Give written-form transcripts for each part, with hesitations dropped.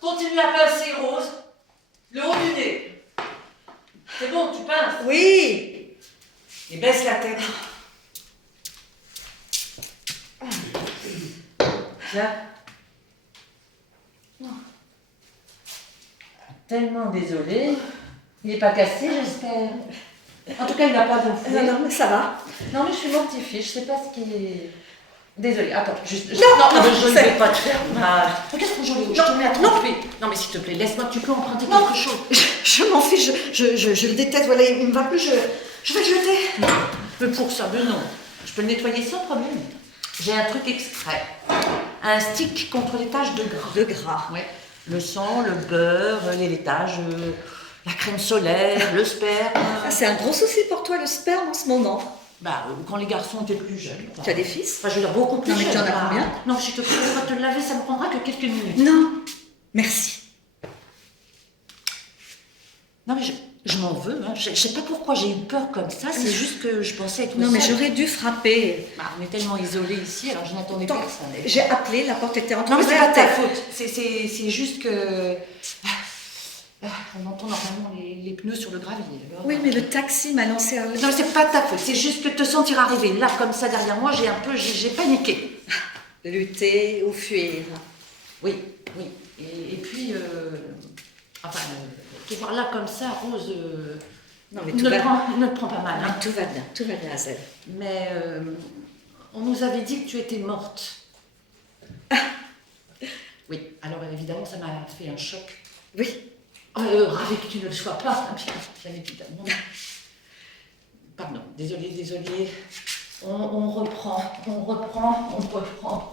Continue à pincer, Rose. Le haut du nez. C'est bon, tu pinces. Oui. Et baisse la tête. Tiens. Tellement désolée. Il n'est pas cassé, j'espère. En tout cas, il n'a pas gonflé. Non, mais ça va. Non, mais je suis mortifiée. Je ne sais pas ce qui est... Désolée, attends. Juste... Non, je ne vais pas te faire mal. Regarde ton joli. Je te mets à tromper. Non, mais s'il te plaît, laisse-moi. Tu peux emprunter quelque chose. Je m'en fiche. Je le déteste. Voilà, il ne me va plus. Je vais le jeter. Mais pour ça, mais non. Je peux le nettoyer sans problème. J'ai un truc extrait. Un stick contre les taches de gras. De gras. Ouais. Le sang, le beurre, les laitages, la crème solaire, le sperme. Ah, c'est un gros souci pour toi, le sperme, en ce moment. Bah, quand les garçons étaient plus jeunes. Quoi. Tu as des fils? Enfin, je veux dire, beaucoup plus Non, mais jeunes. tu en as combien? Non, si je te plaît, je vais te le laver, ça ne prendra que quelques minutes. Non. Merci. Non, mais je m'en veux. Hein. Je ne sais pas pourquoi j'ai eu peur comme ça, c'est juste que je pensais être Non, mais seule. j'aurais dû frapper. Bah, on est tellement isolés ici, alors je n'attendais personne. J'ai appelé, la porte était entrouverte. Non, mais c'est pas de ta faute. C'est juste que... on entend normalement les pneus sur le gravier. Alors... Oui, mais le taxi m'a lancé un... Non, mais c'est pas de ta faute. C'est juste que te sentir arriver là, comme ça, derrière moi, j'ai paniqué. Lutter ou fuir. Oui. Et puis... te voir là, comme ça, Rose... Non, mais ne te prends pas mal. Hein. Tout va bien, Hazel. Mais on nous avait dit que tu étais morte. Oui, alors évidemment, ça m'a fait un choc. Oui. Ravi que tu ne le sois pas, bien évidemment. Pardon, désolée. On reprend,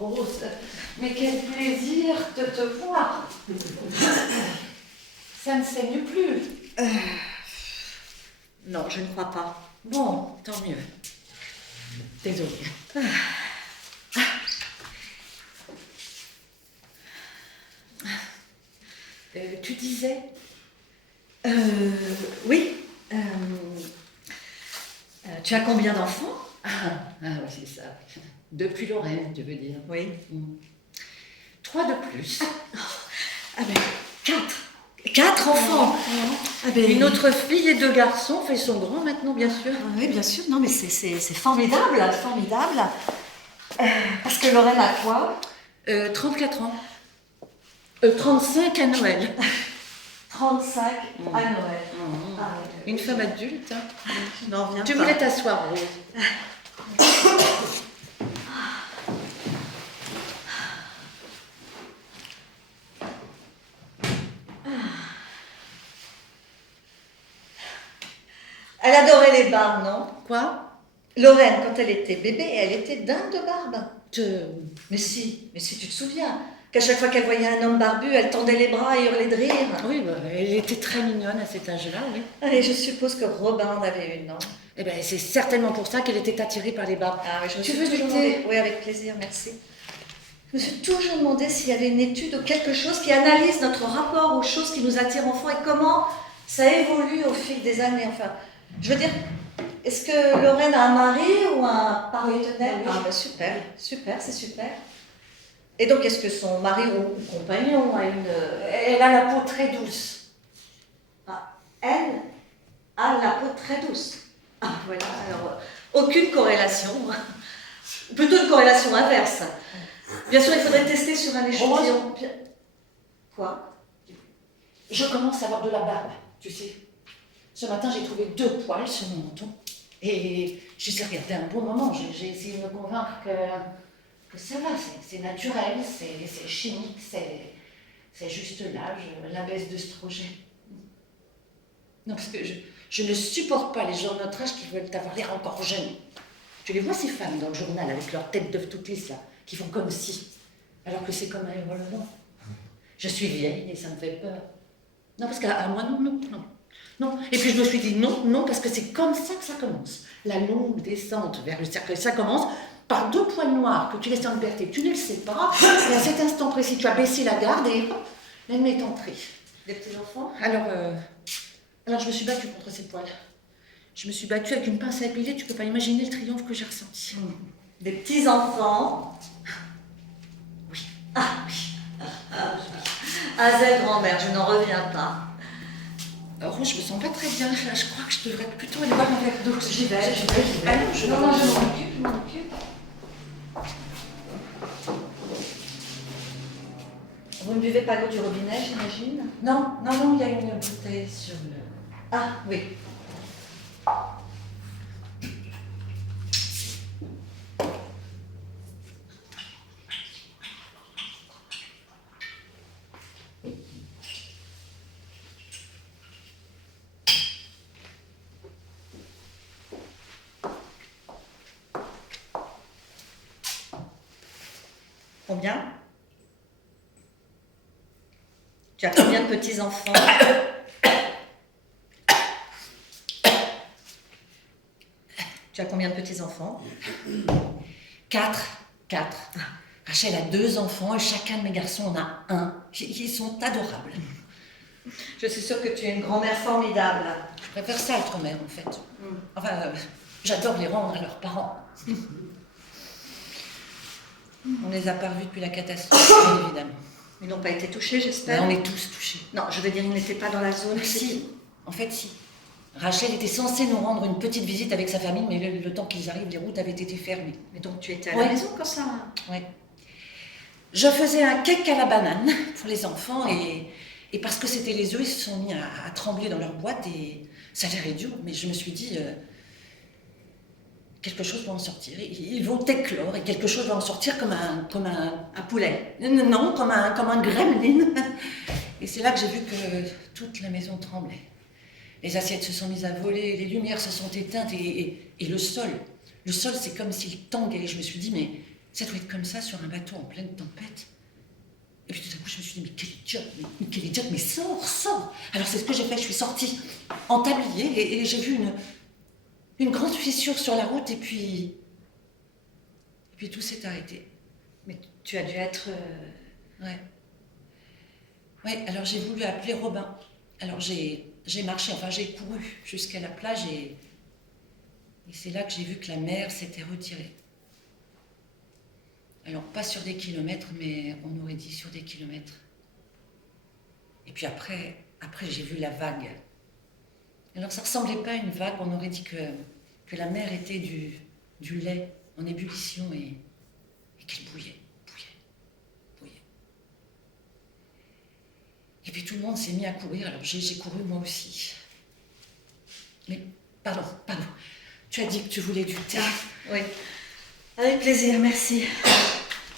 Rose. Mais quel plaisir de te voir. Ça ne saigne plus. Non, je ne crois pas. Bon, tant mieux. Désolée. Tu disais? Oui. Tu as combien d'enfants? Oui, c'est ça. Depuis Lorraine, tu veux dire? Oui. 3 de plus. Ah ben, 4 enfants. Ah ben, Une autre fille et 2 garçons. Ils sont grands maintenant, bien sûr. Oui, bien sûr. Non, mais c'est formidable. Parce que Lorraine a quoi? 34 ans. 35 à Noël. 35 à Noël. Ah, une femme adulte. Hein. Je n'en reviens Tu pas. voulais t'asseoir, Rose. Elle adorait les barbes, non? Quoi? Lorraine, quand elle était bébé, elle était dingue de barbe. Mais si, tu te souviens qu'à chaque fois qu'elle voyait un homme barbu, elle tendait les bras et hurlait de rire. Oui, elle était très mignonne à cet âge-là, oui. Et je suppose que Robin en avait une, non? Eh bien, c'est certainement pour ça qu'elle était attirée par les barbes. Ah oui, je me Tu suis veux toujours goûter? demandé. Oui, avec plaisir, merci. Je me suis toujours demandé s'il y avait une étude ou quelque chose qui analyse notre rapport aux choses qui nous attirent enfants et comment ça évolue au fil des années. Enfin, je veux dire, est-ce que Lorraine a un mari ou un partenaire? Ah ben super, c'est super. Et donc, est-ce que son mari ou compagnon a une... Elle a la peau très douce. Ah, elle a la peau très douce. Ah voilà, alors, aucune corrélation. Plutôt une corrélation inverse. Bien sûr, il faudrait tester sur un échantillon. Quoi? Je commence à avoir de la barbe, tu sais. Ce matin, j'ai trouvé 2 poils sur mon menton. Et j'ai regardé un bon moment. J'ai essayé de me convaincre que ça va, c'est naturel, c'est chimique, c'est juste l'âge, la baisse d'œstrogène. Non, parce que je ne supporte pas les gens de notre âge qui veulent avoir l'air encore jeunes. Tu les vois, ces femmes dans le journal avec leur tête d'œuf toute lisse, là, qui font comme si, alors que c'est comme un volant. Je suis vieille et ça me fait peur. Non, parce qu'à moi, non. Et puis je me suis dit non, parce que c'est comme ça que ça commence. La longue descente vers le cercueil, ça commence par 2 points noirs que tu laisses en liberté. Tu ne le sais pas. Et à cet instant précis, tu as baissé la garde et hop, l'ennemi est entré. Des petits-enfants? Alors je me suis battue contre ces poils. Je me suis battue avec une pince à épiler. Tu peux pas imaginer le triomphe que j'ai ressenti. Des petits-enfants? Oui. Ah oui. Hazel, grand-mère, je n'en reviens pas. Rose, je me sens pas très bien. Là, je crois que je devrais plutôt aller boire un verre d'eau. J'y vais. Ah non, je Non, non, je m'en occupe. Vous ne buvez pas l'eau du robinet, j'imagine? Non, non, non, il y a une bouteille sur le... Ah, oui. Combien? Tu as combien de petits-enfants? Tu as combien de petits-enfants? 4. Rachel a 2 enfants et chacun de mes garçons en a un. Ils sont adorables. Je suis sûre que tu es une grand-mère formidable. Je préfère ça être mère, en fait. Enfin, j'adore les rendre à leurs parents. On les a pas revus depuis la catastrophe, bien évidemment. Ils n'ont pas été touchés, Mais j'espère? on est tous touchés. Non, je veux dire, ils n'étaient pas dans la zone. Si, en fait, si. Rachel était censée nous rendre une petite visite avec sa famille, mais le temps qu'ils arrivent, les routes avaient été fermées. Mais donc tu étais à Ouais. la maison quand ça? Ouais. Je faisais un cake à la banane pour les enfants et parce que c'était les œufs, ils se sont mis à trembler dans leur boîte et ça a l'air idiot, mais je me suis dit quelque chose va en sortir. Ils vont éclore et quelque chose va en sortir comme un poulet. Non, comme un gremlin. Et c'est là que j'ai vu que toute la maison tremblait. Les assiettes se sont mises à voler, les lumières se sont éteintes et le sol. Le sol, c'est comme s'il tanguait. Et je me suis dit, mais ça doit être comme ça sur un bateau en pleine tempête. Et puis tout à coup, je me suis dit, mais quel idiote, mais sors. Alors c'est ce que j'ai fait, je suis sortie en tablier et j'ai vu une grande fissure sur la route et puis tout s'est arrêté. Mais tu as dû être... Ouais. Ouais, alors j'ai voulu appeler Robin. Alors j'ai marché, enfin j'ai couru jusqu'à la plage et c'est là que j'ai vu que la mer s'était retirée. Alors pas sur des kilomètres, mais on aurait dit sur des kilomètres. Et puis après j'ai vu la vague. Alors ça ressemblait pas à une vague, on aurait dit que la mer était du lait en ébullition et qu'elle bouillait. Et puis tout le monde s'est mis à courir, alors j'ai couru moi aussi. Mais, pardon, tu as dit que tu voulais du thé. Oui, avec plaisir, merci.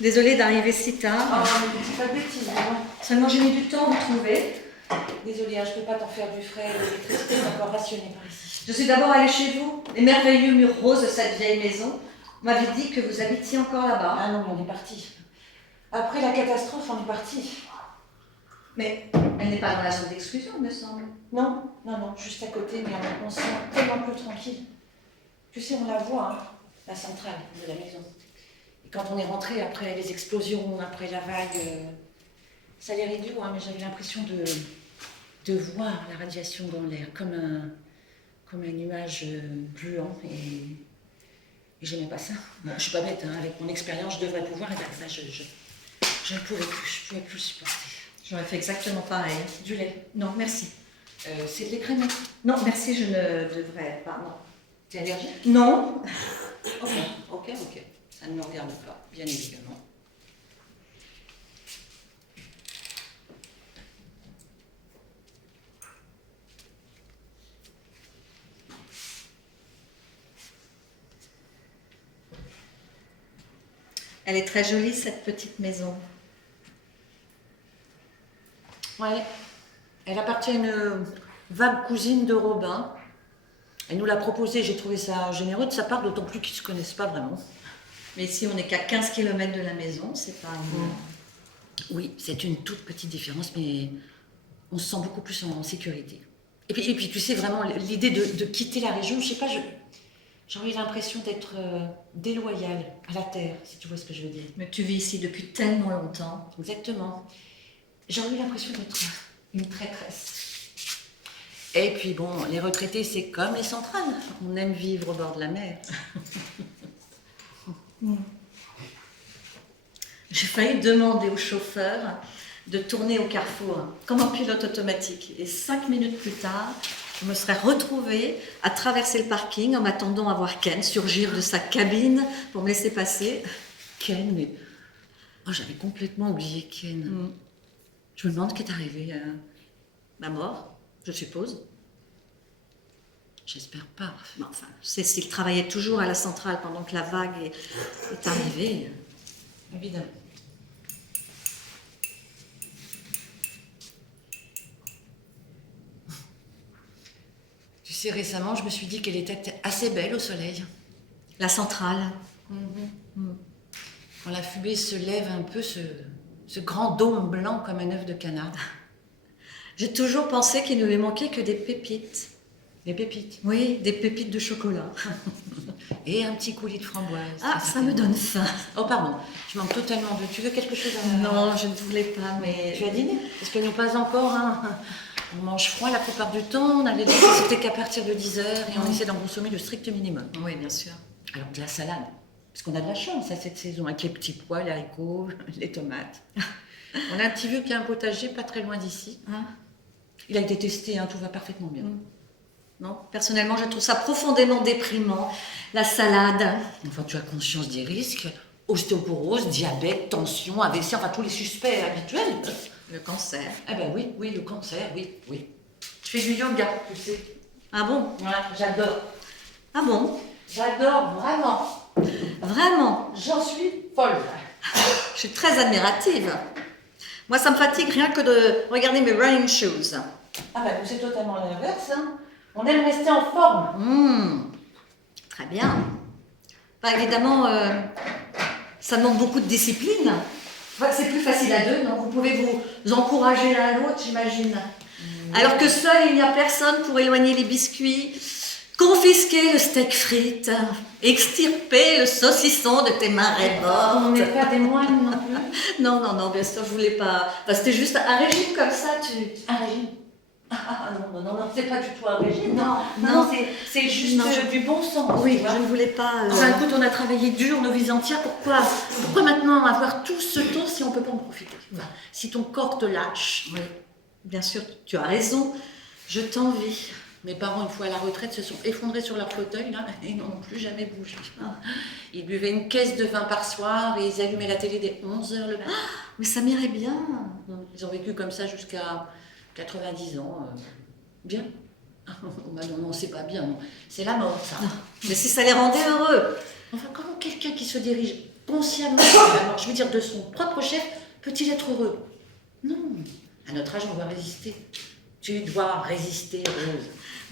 Désolée d'arriver si tard. Oh, mais dis pas de bêtises, maman. Seulement j'ai mis du temps à vous trouver. Désolée, hein, je peux pas t'en faire du frais, l'électricité est encore rationnée par ici. Je suis d'abord allée chez vous, les merveilleux murs roses de cette vieille maison. Vous m'avez dit que vous habitiez encore là-bas. Ah non, mais on est parti. Après la catastrophe, on est parti. Mais elle n'est pas dans la zone d'exclusion, il me semble. Non, juste à côté, mais on se sent tellement plus tranquille. Tu sais, on la voit, hein, la centrale de la maison. Et quand on est rentré après les explosions, après la vague, ça a l'air idiot, hein, mais j'avais l'impression de voir la radiation dans l'air, comme un nuage gluant, et j'aimais pas ça. Bon, je suis pas bête, hein, avec mon expérience, je devrais pouvoir, et bien ça, je ne pouvais plus supporter. J'aurais fait exactement pareil. Du lait? Non, merci. C'est de l'écrémé? Non, merci, je ne devrais pas, non. T'es allergique? Non. Ok. Ça ne me regarde pas, bien évidemment. Elle est très jolie, cette petite maison. Ouais. Elle appartient à une vague cousine de Robin. Elle nous l'a proposée, j'ai trouvé ça généreux de sa part, d'autant plus qu'ils ne se connaissent pas vraiment. Mais ici, on n'est qu'à 15 km de la maison, c'est pas... Oui, c'est une toute petite différence, mais on se sent beaucoup plus en sécurité. Et puis tu sais, vraiment, l'idée de quitter la région, je sais pas, j'aurais eu l'impression d'être déloyale à la terre, si tu vois ce que je veux dire. Mais tu vis ici depuis tellement longtemps. Exactement. J'aurais eu l'impression d'être une traîtresse. Et puis bon, les retraités, c'est comme les centrales. On aime vivre au bord de la mer. J'ai failli demander au chauffeur de tourner au carrefour, comme en pilote automatique. Et 5 minutes plus tard, je me serais retrouvée à traverser le parking en m'attendant à voir Ken surgir de sa cabine pour me laisser passer. Ken, mais... Oh, j'avais complètement oublié Ken. Je me demande ce qui est arrivé. Ma mort, je suppose. J'espère pas. Mais enfin, Cécile travaillait toujours à la centrale pendant que la vague est arrivée. Évidemment. Tu sais, récemment, je me suis dit qu'elle était assez belle au soleil. La centrale. Quand la fumée se lève un peu, ce grand dôme blanc comme un œuf de canard. J'ai toujours pensé qu'il ne lui manquait que des pépites. Des pépites. Oui, des pépites de chocolat. Et un petit coulis de framboise. Ah, ça me donne faim. Oh, pardon, je manque totalement de... Tu veux quelque chose à... Non, je ne voulais pas, mais... Tu as dîné? Parce que nous, pas encore, hein. On mange froid la plupart du temps, on a l'électricité qu'à partir de 10h et on essaie d'en consommer le strict minimum. Oui, bien sûr. Alors, de la salade. Parce qu'on a de la chance à cette saison, avec les petits pois, les haricots, les tomates. On a un petit vieux qui a un potager pas très loin d'ici. Il a été testé, hein, tout va parfaitement bien. Non, personnellement, je trouve ça profondément déprimant, la salade. Enfin, tu as conscience des risques. Ostéoporose, diabète, tension, AVC, enfin tous les suspects habituels. Le cancer. Ah ben oui, le cancer, oui. Je fais du yoga, tu sais. Ah bon? Ouais, j'adore. Ah bon? J'adore, vraiment. Vraiment? J'en suis folle. Je suis très admirative. Moi, ça me fatigue rien que de regarder mes running shoes. Ah ben c'est totalement l'inverse, hein. On aime rester en forme. Très bien. Bah, évidemment, ça demande beaucoup de discipline. Enfin, c'est plus facile à deux, non? Vous pouvez vous encourager l'un à l'autre, j'imagine. Alors que seul, il n'y a personne pour éloigner les biscuits, confisquer le steak frites, extirper le saucisson de tes marées mortes. On n'est pas des moines non plus. Non, bien sûr, je voulais pas... Enfin, c'était juste un régime comme ça, Un régime? Ah non, c'est pas du tout un régime. Non, c'est juste du bon sens. oui, tu vois. je ne voulais pas... Enfin, écoute, on a travaillé dur nos vies entières. Pourquoi maintenant avoir tout ce temps si on peut pas en profiter? Enfin, si ton corps te lâche. Oui, bien sûr, tu as raison. Je t'envie. Mes parents, une fois à la retraite, se sont effondrés sur leur fauteuil là, et n'ont plus jamais bougé. Ils buvaient une caisse de vin par soir et ils allumaient la télé dès 11h le matin. Mais ça m'irait bien. Ils ont vécu comme ça jusqu'à 90 ans. Bien. Non, c'est pas bien. Non. C'est la mort, ça. Non. Mais si ça les rendait heureux. Enfin, comment quelqu'un qui se dirige consciemment vers la mort, je veux dire de son propre chef, peut-il être heureux? Non. À notre âge, on doit résister. Tu dois résister, Rose.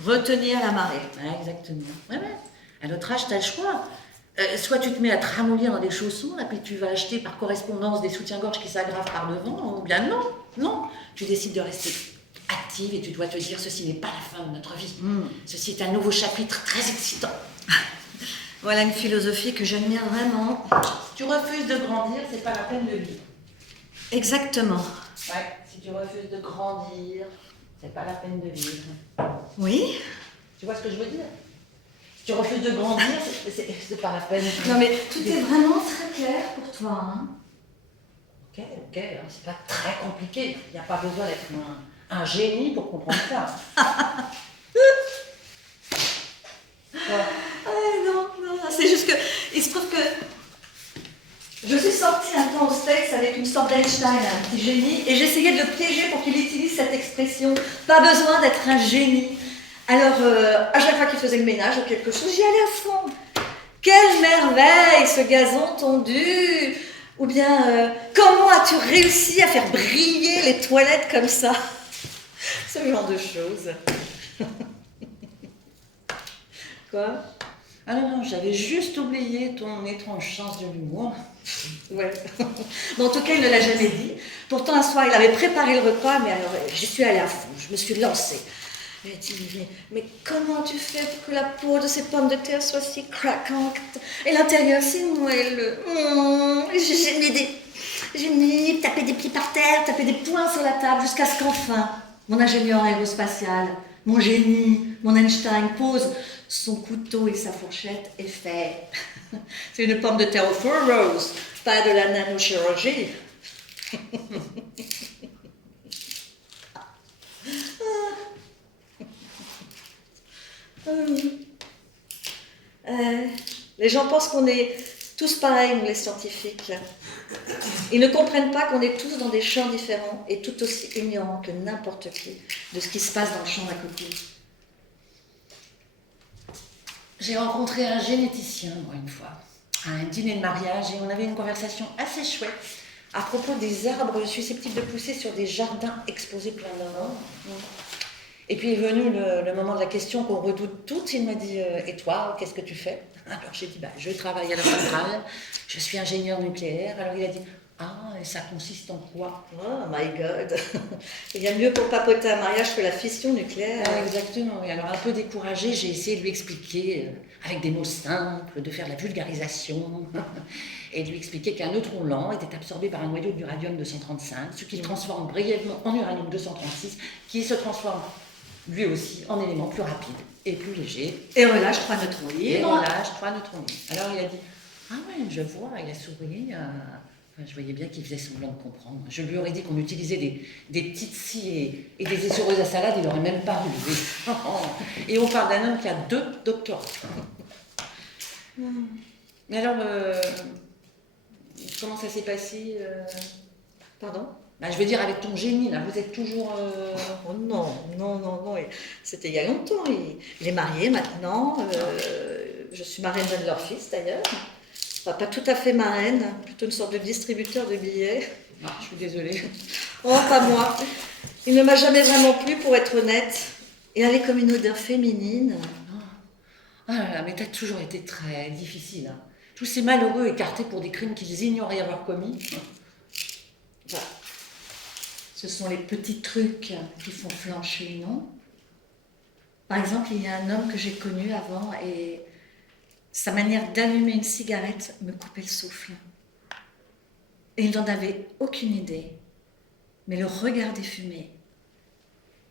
Retenir la marée. Ouais, exactement. Ouais. À notre âge, tu as le choix. Soit tu te mets à te ramollir dans des chaussons, et puis tu vas acheter par correspondance des soutiens-gorge qui s'aggravent par devant, ou bien non. Tu décides de rester active et tu dois te dire ceci n'est pas la fin de notre vie. Ceci est un nouveau chapitre très excitant. Voilà une philosophie que j'admire vraiment. Si tu refuses de grandir, c'est pas la peine de vivre. Exactement. Ouais, si tu refuses de grandir, c'est pas la peine de vivre. Oui. Tu vois ce que je veux dire? Si tu refuses de grandir, c'est pas la peine. Non mais tout est vraiment très clair pour toi, hein. Ok, c'est pas très compliqué. Il n'y a pas besoin d'être un génie pour comprendre ça. Non, c'est juste que, il se trouve que je suis sortie un temps aux States avec une sorte d'Einstein, un petit génie, et j'essayais de le piéger pour qu'il utilise cette expression, pas besoin d'être un génie. Alors, à chaque fois qu'il faisait le ménage ou quelque chose, j'y allais à fond. Quelle merveille, ce gazon tondu! Ou bien, comment as-tu réussi à faire briller les toilettes comme ça? Ce genre de choses. Quoi? Ah non, j'avais juste oublié ton étrange sens de l'humour. Ouais. Bon, en tout cas, il ne l'a jamais dit. Pourtant, un soir, il avait préparé le repas, mais alors, j'y suis allée à fond. Je me suis lancée. Il m'a dit, mais comment tu fais pour que la peau de ces pommes de terre soit si craquante et l'intérieur si moelleux? J'ai mis taper des pieds par terre, taper des poings sur la table, jusqu'à ce qu'enfin, mon ingénieur aérospatial, mon génie, mon Einstein pose son couteau et sa fourchette et fait. C'est une pomme de terre au four rose, pas de la nanochirurgie. Les gens pensent qu'on est tous pareils, nous les scientifiques. Ils ne comprennent pas qu'on est tous dans des champs différents et tout aussi ignorants que n'importe qui de ce qui se passe dans le champ d'à côté. J'ai rencontré un généticien, moi, une fois, à un dîner de mariage, et on avait une conversation assez chouette à propos des arbres susceptibles de pousser sur des jardins exposés plein nord. Et puis est venu le moment de la question qu'on redoute toutes. Il m'a dit et toi, qu'est-ce que tu fais? Alors j'ai dit je travaille à la centrale, je suis ingénieur nucléaire. Alors il a dit ah, et ça consiste en quoi? Oh my god. Il y a mieux pour papoter un mariage que la fission nucléaire. Exactement. Et alors un peu découragée, j'ai essayé de lui expliquer avec des mots simples, de faire la vulgarisation et de lui expliquer qu'un neutron lent était absorbé par un noyau d'uranium 235, ce qui le transforme brièvement en uranium 236, qui se transforme lui aussi en élément plus rapide et plus léger. Et relâche 3 neutrons libres. Et relâche 3 neutrons libres. Alors il a dit ah ouais, je vois, il a souri. Enfin, je voyais bien qu'il faisait semblant de comprendre. Je lui aurais dit qu'on utilisait des petites scies et des essoreuses à salade, il n'aurait même pas relevé. Et on parle d'un homme qui a 2 doctorats. Mais alors, comment ça s'est passé Pardon? Je veux dire, avec ton génie, là, vous êtes toujours... Oh non. C'était il y a longtemps. Il est marié maintenant. Je suis marraine d'un de leurs fils, d'ailleurs. Enfin, pas tout à fait marraine, plutôt une sorte de distributeur de billets. Ah, je suis désolée. Oh, pas moi. Il ne m'a jamais vraiment plu, pour être honnête. Il avait comme une odeur féminine. Ah là là, mais t'as toujours été très difficile. Hein. Tous ces malheureux écartés pour des crimes qu'ils ignoraient avoir commis. Bah, ce sont les petits trucs qui font flancher, non? Par exemple, il y a un homme que j'ai connu avant et sa manière d'allumer une cigarette me coupait le souffle. Et il n'en avait aucune idée. Mais le regarder fumer,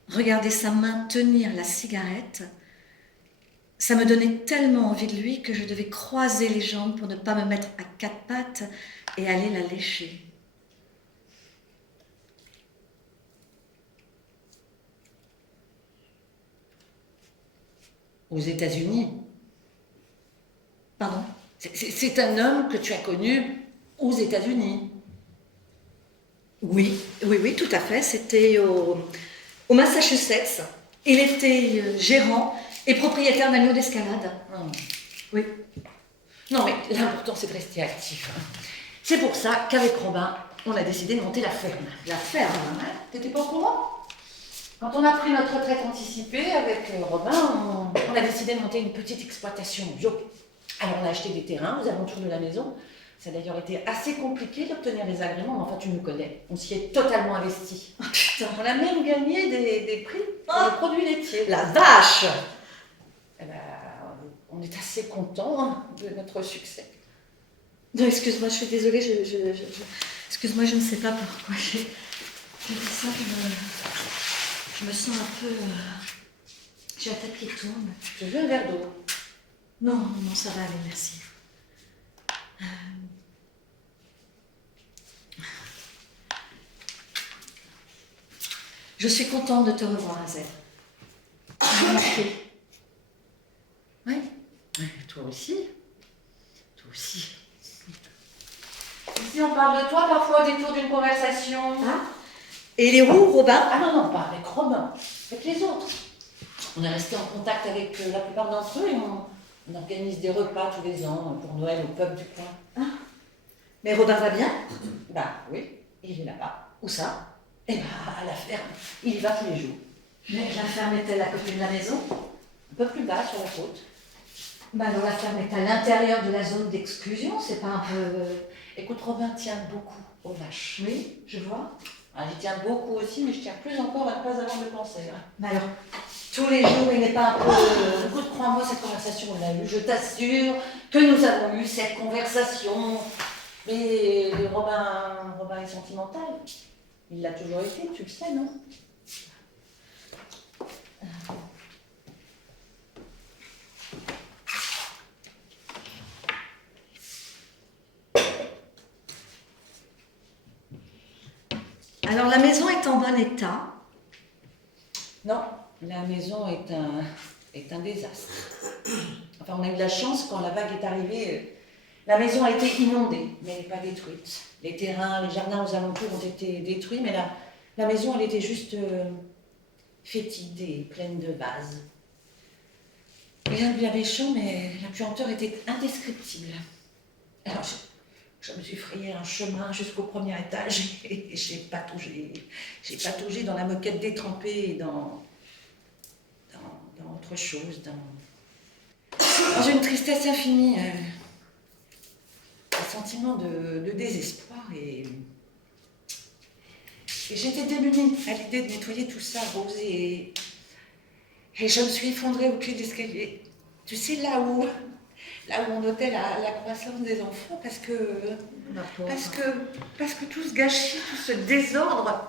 regarder sa main tenir la cigarette, ça me donnait tellement envie de lui que je devais croiser les jambes pour ne pas me mettre à 4 pattes et aller la lécher. Aux États-Unis. Pardon? C'est un homme que tu as connu aux États-Unis. Oui, tout à fait. C'était au Massachusetts. Il était gérant et propriétaire d'un lieu d'escalade. Oui. Non, mais l'important, c'est de rester actif. Hein. C'est pour ça qu'avec Robin, on a décidé de monter la ferme. La ferme? Hein? T'étais pas au courant? Quand on a pris notre retraite anticipée avec Robin, on a décidé de monter une petite exploitation bio. Alors on a acheté des terrains aux alentours de la maison. Ça a d'ailleurs été assez compliqué d'obtenir des agréments, mais enfin tu nous connais. On s'y est totalement investi. Oh, putain. On a même gagné des prix pour les produits laitiers. La vache! Eh ben, on est assez contents de notre succès. Non, excuse-moi, je suis désolée. Excuse-moi, je ne sais pas pourquoi j'ai dit ça. Je me sens un peu... J'ai la tête qui tourne. Je veux un verre d'eau. Non, ça va aller, merci. Je suis contente de te revoir, Azel. Oui, toi aussi. Toi aussi. Ici, on parle de toi parfois au détour d'une conversation. Hein? Et il est où, Robin? Ah non, pas avec Robin, avec les autres. On est resté en contact avec la plupart d'entre eux et on organise des repas tous les ans pour Noël au pub du coin. Ah. Mais Robin va bien? Oui, il est là-bas. Où ça? À la ferme. Il y va tous les jours. Mais la ferme est-elle à côté de la maison? Un peu plus bas sur la côte. Alors la ferme est à l'intérieur de la zone d'exclusion, c'est pas un peu... Écoute, Robin tient beaucoup aux vaches. Oui, je vois. J'y tiens beaucoup aussi, mais je tiens plus encore à ne pas avoir de cancer. Mais alors, tous les jours, il n'est pas un peu... Écoute, crois-moi, cette conversation, on l'a eue. Je t'assure que nous avons eu cette conversation. Mais Robin est sentimental. Il l'a toujours été, tu le sais, non? Alors la maison est en bon état? Non, la maison est est un désastre. Enfin, on a eu de la chance quand la vague est arrivée. La maison a été inondée, mais elle n'est pas détruite. Les terrains, les jardins aux alentours ont été détruits, mais la maison, elle était juste fétide et pleine de vases. Rien de bien méchant, mais la puanteur était indescriptible. Alors, je me suis frayé un chemin jusqu'au premier étage et j'ai pataugé. J'ai pataugé dans la moquette détrempée et dans autre chose, dans une tristesse infinie, un sentiment de désespoir et j'étais démunie à l'idée de nettoyer tout ça, Rose, et je me suis effondrée au pied de l'escalier. Tu sais, là où on notait la croissance des enfants, parce que tout ce gâchis, tout ce désordre,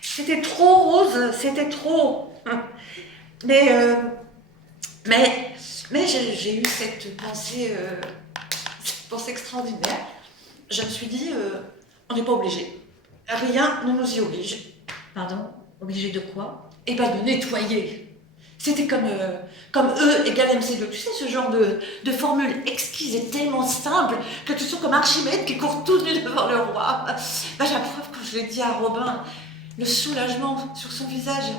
c'était trop, Rose, c'était trop. Mais j'ai eu cette pensée extraordinaire. Je me suis dit, on n'est pas obligé. Rien ne nous y oblige. Pardon, obligé de quoi? Eh bien, de nettoyer. C'était comme E égale MC2. Tu sais, ce genre de formule exquise et tellement simple que tu sens comme Archimède qui court tout nu devant le roi. La preuve, quand je l'ai dit à Robin, le soulagement sur son visage.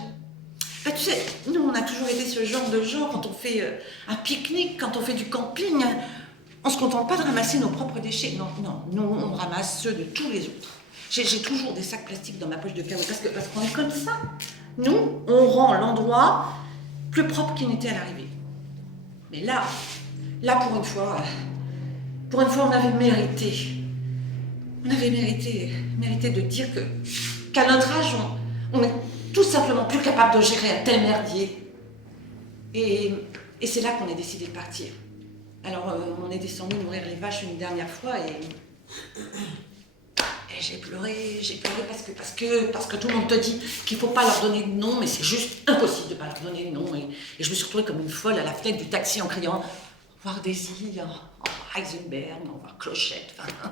Tu sais, nous, on a toujours été ce genre de gens, quand on fait un pique-nique, quand on fait du camping, on se contente pas de ramasser nos propres déchets. Non, nous, on ramasse ceux de tous les autres. J'ai toujours des sacs plastiques dans ma poche de caoutchouc parce qu'on est comme ça. Nous, on rend l'endroit plus propre qu'il n'était à l'arrivée. Mais là, pour une fois, on avait mérité. On avait mérité de dire qu'à notre âge, on est tout simplement plus capable de gérer un tel merdier. Et c'est là qu'on a décidé de partir. Alors, on est descendu nourrir les vaches une dernière fois et j'ai pleuré parce que tout le monde te dit qu'il ne faut pas leur donner de nom, mais c'est juste impossible de ne pas leur donner de nom. Et je me suis retrouvée comme une folle à la fenêtre du taxi en criant « Au revoir Daisy, au revoir Heisenberg, au revoir Clochette ». Enfin,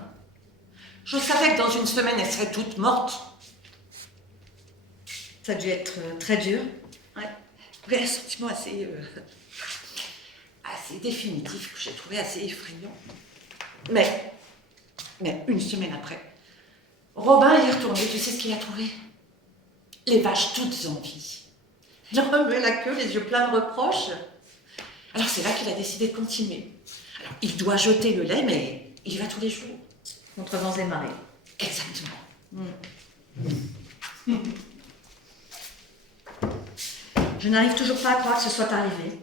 je savais que dans une semaine, elle serait toute morte. Ça a dû être très dur. Ouais, un sentiment assez définitif que j'ai trouvé assez effrayant. Mais une semaine après, Robin y est retourné. Tu sais ce qu'il a trouvé? Les vaches toutes en vie. Il en remuait la queue, les yeux pleins de reproches. Alors c'est là qu'il a décidé de continuer. Alors il doit jeter le lait, mais il y va tous les jours. Contre vents et marées. Exactement. Je n'arrive toujours pas à croire que ce soit arrivé.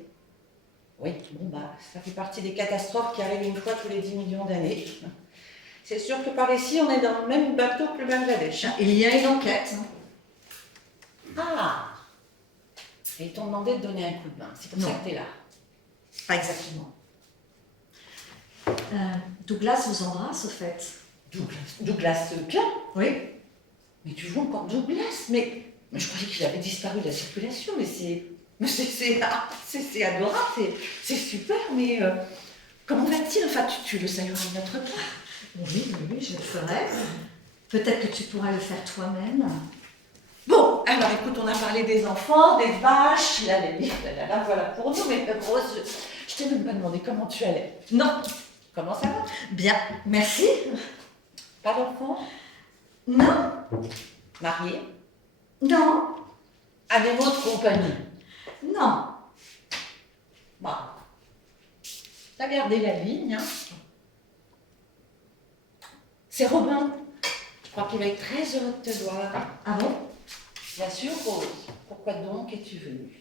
Oui, ça fait partie des catastrophes qui arrivent une fois tous les 10 millions d'années. C'est sûr que par ici, on est dans le même bateau que le Bangladesh. Il y a une enquête. Ah! Et ils t'ont demandé de donner un coup de main. C'est pour ça que t'es là. Pas exactement. Douglas vous embrasse, au fait. Douglas Klein? Oui. Mais tu vois encore Douglas? Mais je croyais qu'il avait disparu de la circulation, mais c'est adorable, c'est super, mais comment va-t-il? Enfin, tu le salueras de notre part. Oui, je le ferai. Peut-être que tu pourras le faire toi-même. Bon, alors écoute, on a parlé des enfants, des vaches, voilà pour nous, mais Rose, je t'ai même pas demandé comment tu allais. Non. Comment ça va? Bien, merci. Pas d'enfants? Non. Mariée? Non. Animaux de compagnie? Non. Bon. T'as gardé la ligne, hein? C'est Robin. Je crois qu'il va être très heureux de te voir. Ah bon? Bien sûr, Rose. Pourquoi donc es-tu venue?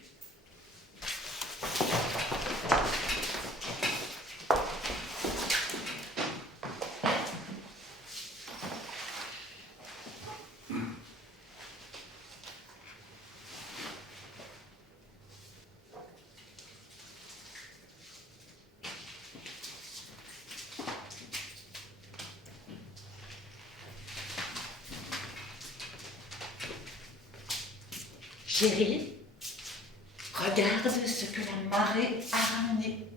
Chérie, regarde ce que la marée a ramené.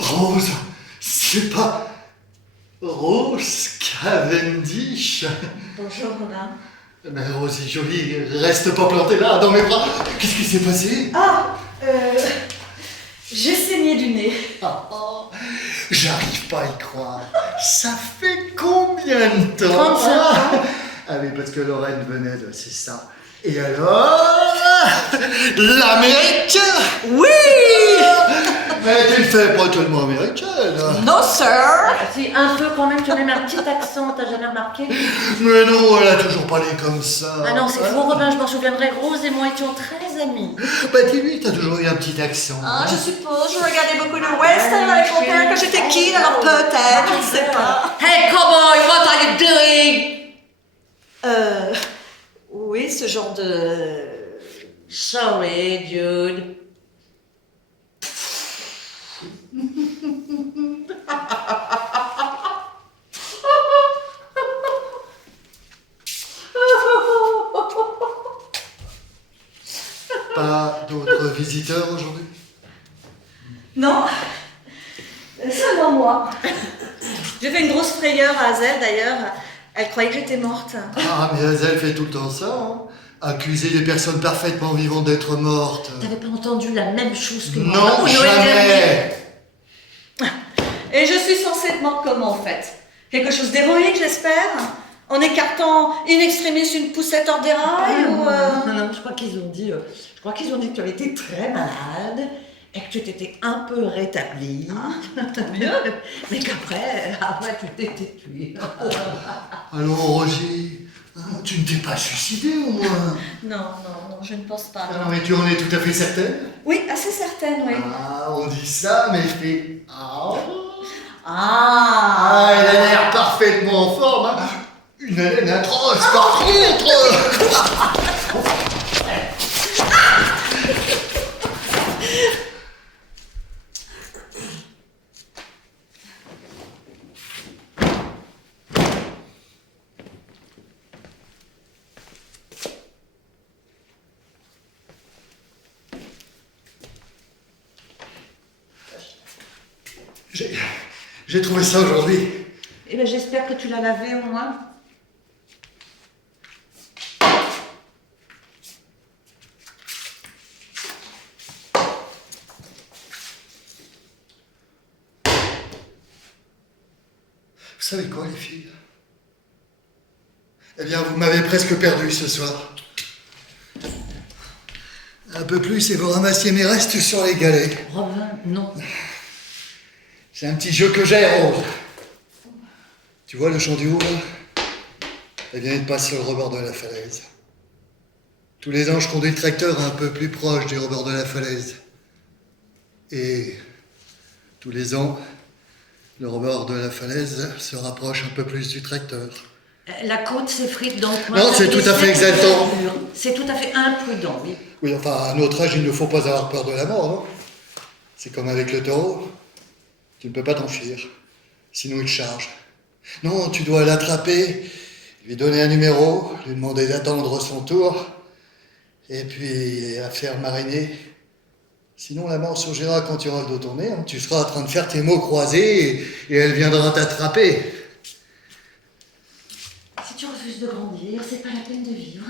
Rose, c'est pas Rose Cavendish. Bonjour, Robin. Mais Rosie, jolie, reste pas plantée là, dans mes bras. Qu'est-ce qui s'est passé? Ah, j'ai saigné du nez. J'arrive pas à y croire. Ça fait combien de temps? 35 ans. Ah oui, parce que Lorraine venait de... C'est ça. Et alors... L'Américain! Oui! Mais tu ne fais pas tellement américaine. Non, sir! Ah, si, un peu quand même, tu as même un petit accent, t'as jamais remarqué? Mais non, elle a toujours parlé comme ça. Ah non, c'est faux, Robin, je m'en souviendrai. Rose et moi étions très amis. Bah dis-lui, t'as toujours eu un petit accent. Ah, hein. je suppose, je regardais beaucoup de western avec mon père quand j'étais kid, alors peut-être, je ne sais pas. Hey, cowboy, what are you doing? Oui, ce genre de... Sorry, Jude. Pas d'autres visiteurs aujourd'hui? Non, seulement moi. J'ai fait une grosse frayeur à Hazel d'ailleurs. Elle croyait que j'étais morte. Ah, mais Hazel fait tout le temps ça, hein. Accuser des personnes parfaitement vivantes d'être mortes. T'avais pas entendu la même chose que moi? Non, au Noël dernier. jamais. Et je suis censée être morte comment en fait? Quelque chose d'héroïque j'espère? En écartant in extremis une poussette hors des rails ou Non, je crois qu'ils ont dit que tu avais été très malade et que tu t'étais un peu rétablie. mieux. Mais qu'après, tu t'étais tuée. Allons, Roger, hein, tu ne t'es pas suicidé au moins? Non, je ne pense pas. Non, mais tu en es tout à fait certaine? Oui, assez certaine, oui. Ah, on dit ça, mais je fais... Ah, Ah, elle a l'air parfaitement en forme, hein. Une haleine atroce, par contre. J'ai trouvé ça aujourd'hui. Eh ben, j'espère que tu l'as lavé au moins. Vous savez quoi, les filles? Eh bien, vous m'avez presque perdu ce soir. Un peu plus et vous ramassiez mes restes sur les galets. Robin, non. C'est un petit jeu que j'ai, Rose. Tu vois le champ du haut, là? Eh bien, il passe sur le rebord de la falaise. Tous les ans, je conduis le tracteur un peu plus proche du rebord de la falaise. Et tous les ans, le rebord de la falaise se rapproche un peu plus du tracteur. La côte s'effrite dans le coin. Non, c'est tout à fait exaltant. C'est tout à fait imprudent, oui. Oui, enfin, à notre âge, il ne faut pas avoir peur de la mort, non? C'est comme avec le taureau. Tu ne peux pas t'enfuir, sinon il te charge. Non, tu dois l'attraper, lui donner un numéro, lui demander d'attendre son tour, et puis la faire mariner. Sinon, la mort surgira quand tu auras le dos tourné. Hein. Tu seras en train de faire tes mots croisés et elle viendra t'attraper. Si tu refuses de grandir, c'est pas la peine de vivre.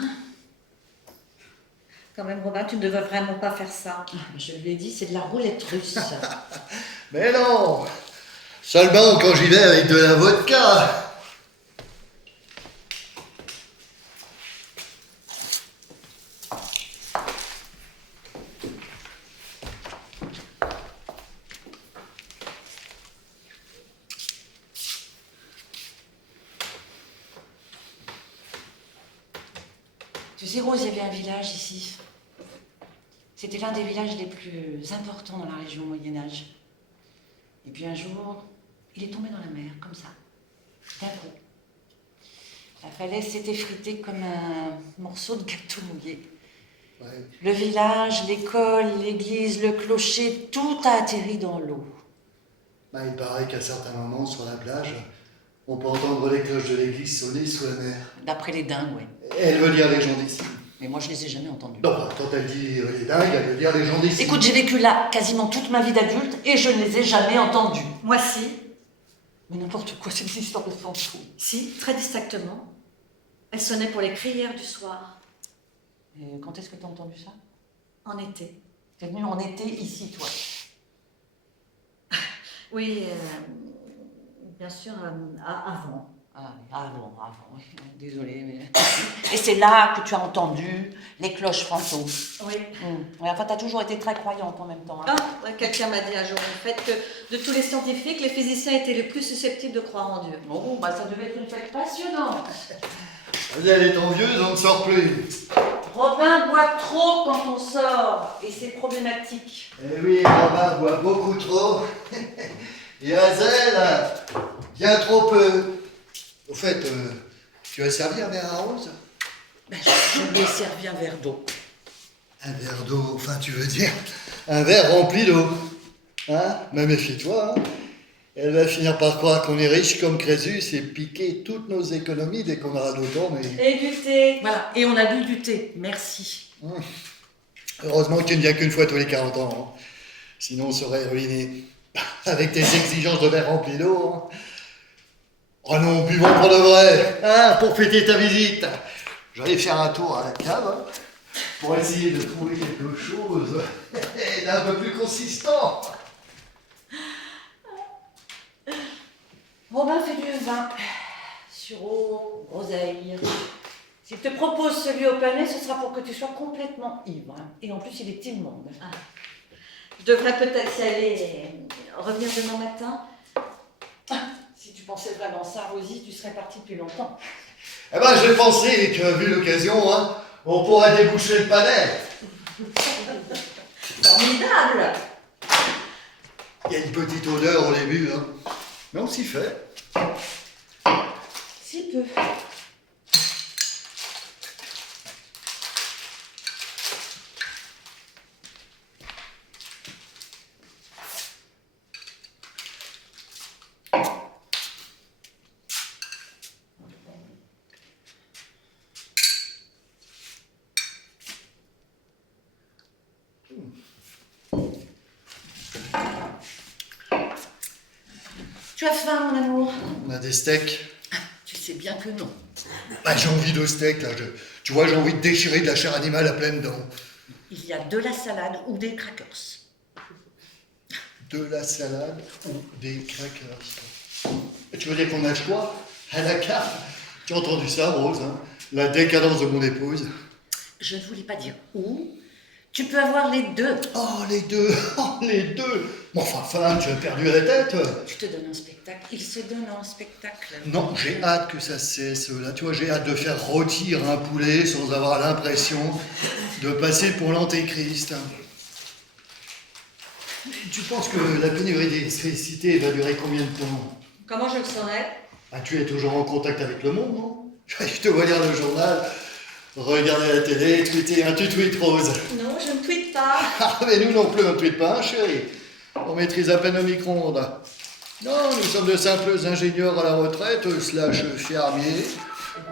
quand même, Robin, tu ne devrais vraiment pas faire ça. Je lui ai dit, c'est de la roulette russe. Mais non! Seulement quand j'y vais avec de la vodka! Tu sais, Rose, il y avait un village ici. C'était l'un des villages les plus importants dans la région au Moyen-Âge. Et puis un jour, il est tombé dans la mer, comme ça, d'un coup. La falaise s'est effritée comme un morceau de gâteau mouillé. Ouais. Le village, l'école, l'église, le clocher, tout a atterri dans l'eau. Bah, il paraît qu'à certains moments, sur la plage, on peut entendre les cloches de l'église sonner sous la mer. D'après les dingues, oui. Elle veut dire les gens d'ici. Mais moi, je les ai jamais entendus. Non, quand elle dit les dingues, elle veut dire les gens d'ici. Écoute, j'ai vécu là quasiment toute ma vie d'adulte et je ne les ai jamais entendus. Moi, si. Mais n'importe quoi, c'est des histoires de fantômes. Si, très distinctement. Elle sonnait pour les crières du soir, Et quand est-ce que t'as entendu ça? en été. T'es venu en été ici, toi. Oui, bien sûr, avant. Ah, avant, oui. Désolée, mais... Et c'est là que tu as entendu les cloches fantômes. Oui. Ouais, enfin, t'as toujours été très croyante en même temps. Hein. Ah, ouais, quelqu'un m'a dit un jour, en fait, que de tous les scientifiques, les physiciens étaient les plus susceptibles de croire en Dieu. Bon, bah ça devait être une fête passionnante. Vas-y, elle est envieuse, on ne sort plus. Robin boit trop quand on sort, et c'est problématique. Eh oui, Robin boit beaucoup trop. Et Hazel, bien trop peu. Au fait, tu as servi un verre à Rose? Ben, je lui ai servi un verre d'eau. Un verre d'eau, enfin tu veux dire un verre rempli d'eau. Hein? Mais méfie-toi, hein? Elle va finir par croire qu'on est riche comme Crésus et piquer toutes nos économies dès qu'on aura nos temps, mais... Et du thé. Voilà, et on a bu du thé, merci. Heureusement que tu ne viens qu'une fois tous les 40 ans. Hein. Sinon on serait ruiné. Avec tes exigences de verre rempli d'eau. Hein. Oh non, buvons pour de vrai, hein, pour fêter ta visite. J'allais faire un tour à la cave, hein, pour essayer de trouver quelque chose d'un peu plus consistant. Robin fait du vin. Sureau, groseille. S'il te propose celui au panais, ce sera pour que tu sois complètement ivre. Et en plus, il est immonde. Ah. Je devrais peut-être y aller et revenir demain matin. Si tu pensais vraiment ça, Rosie, tu serais partie depuis longtemps. Eh ben, j'ai pensé que, vu l'occasion, hein, on pourrait déboucher le panel. Formidable. Il y a une petite odeur au début, hein. Mais on s'y fait. Si peu. Tu as faim, mon amour? On a des steaks. Tu sais bien que non. Bah, j'ai envie de steak, là. Tu vois, j'ai envie de déchirer de la chair animale à pleines dents. Il y a de la salade ou des crackers. De la salade ou des crackers. Et tu veux dire qu'on a le choix à la carte? Tu as entendu ça, Rose, hein? La décadence de mon épouse. Je ne voulais pas dire où. Tu peux avoir les deux. Oh, les deux! Oh, les deux! Bon, enfin, femme, tu as perdu la tête. Tu te donnes un spectacle. Il se donne un spectacle. Non, j'ai hâte que ça cesse. Là, tu vois, j'ai hâte de faire rôtir un poulet sans avoir l'impression de passer pour l'antéchrist. Tu penses que la pénurie d'électricité va durer combien de temps? Comment je le saurais? Ah, tu es toujours en contact avec le monde, non? Je te vois lire le journal, regarder la télé, tweeter un tweet Rose. Non, je ne tweete pas. Ah, mais nous non plus, on ne tweete pas, hein, chérie. On maîtrise à peine le micro-ondes. Non, nous sommes de simples ingénieurs à la retraite, slash fermiers,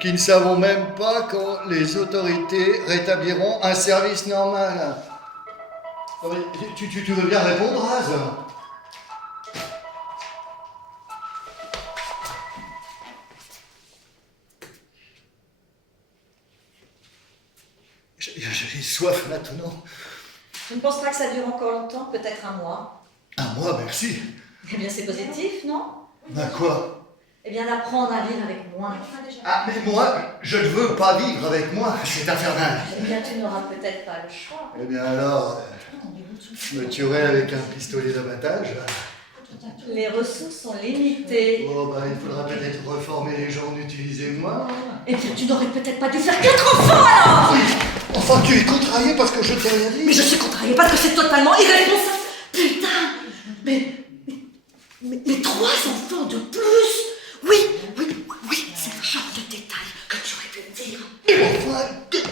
qui ne savons même pas quand les autorités rétabliront un service normal. Non, mais tu veux bien répondre, Raz? J'ai soif maintenant. Je ne pense pas que ça dure encore longtemps, peut-être un mois. Un mois, merci. Eh bien, c'est positif, non? Ben quoi? Eh bien, d'apprendre à vivre avec moins. Ah, mais moi, je ne veux pas vivre avec moi, c'est infernal. Eh bien, tu n'auras peut-être pas le choix. Eh bien alors, me tuerais avec un pistolet d'abattage. Les ressources sont limitées. Oh, bah, il faudra peut-être reformer les gens, en utiliser moins. Eh bien, tu n'aurais peut-être pas dû faire 4 enfants alors! Oui, enfin, tu es contrarié parce que je t'ai rien dit. Mais je suis contrariée parce que c'est totalement irresponsable! Putain! Mais 3 enfants de plus! Oui, c'est le genre de détail que tu aurais pu me dire. Mais enfin,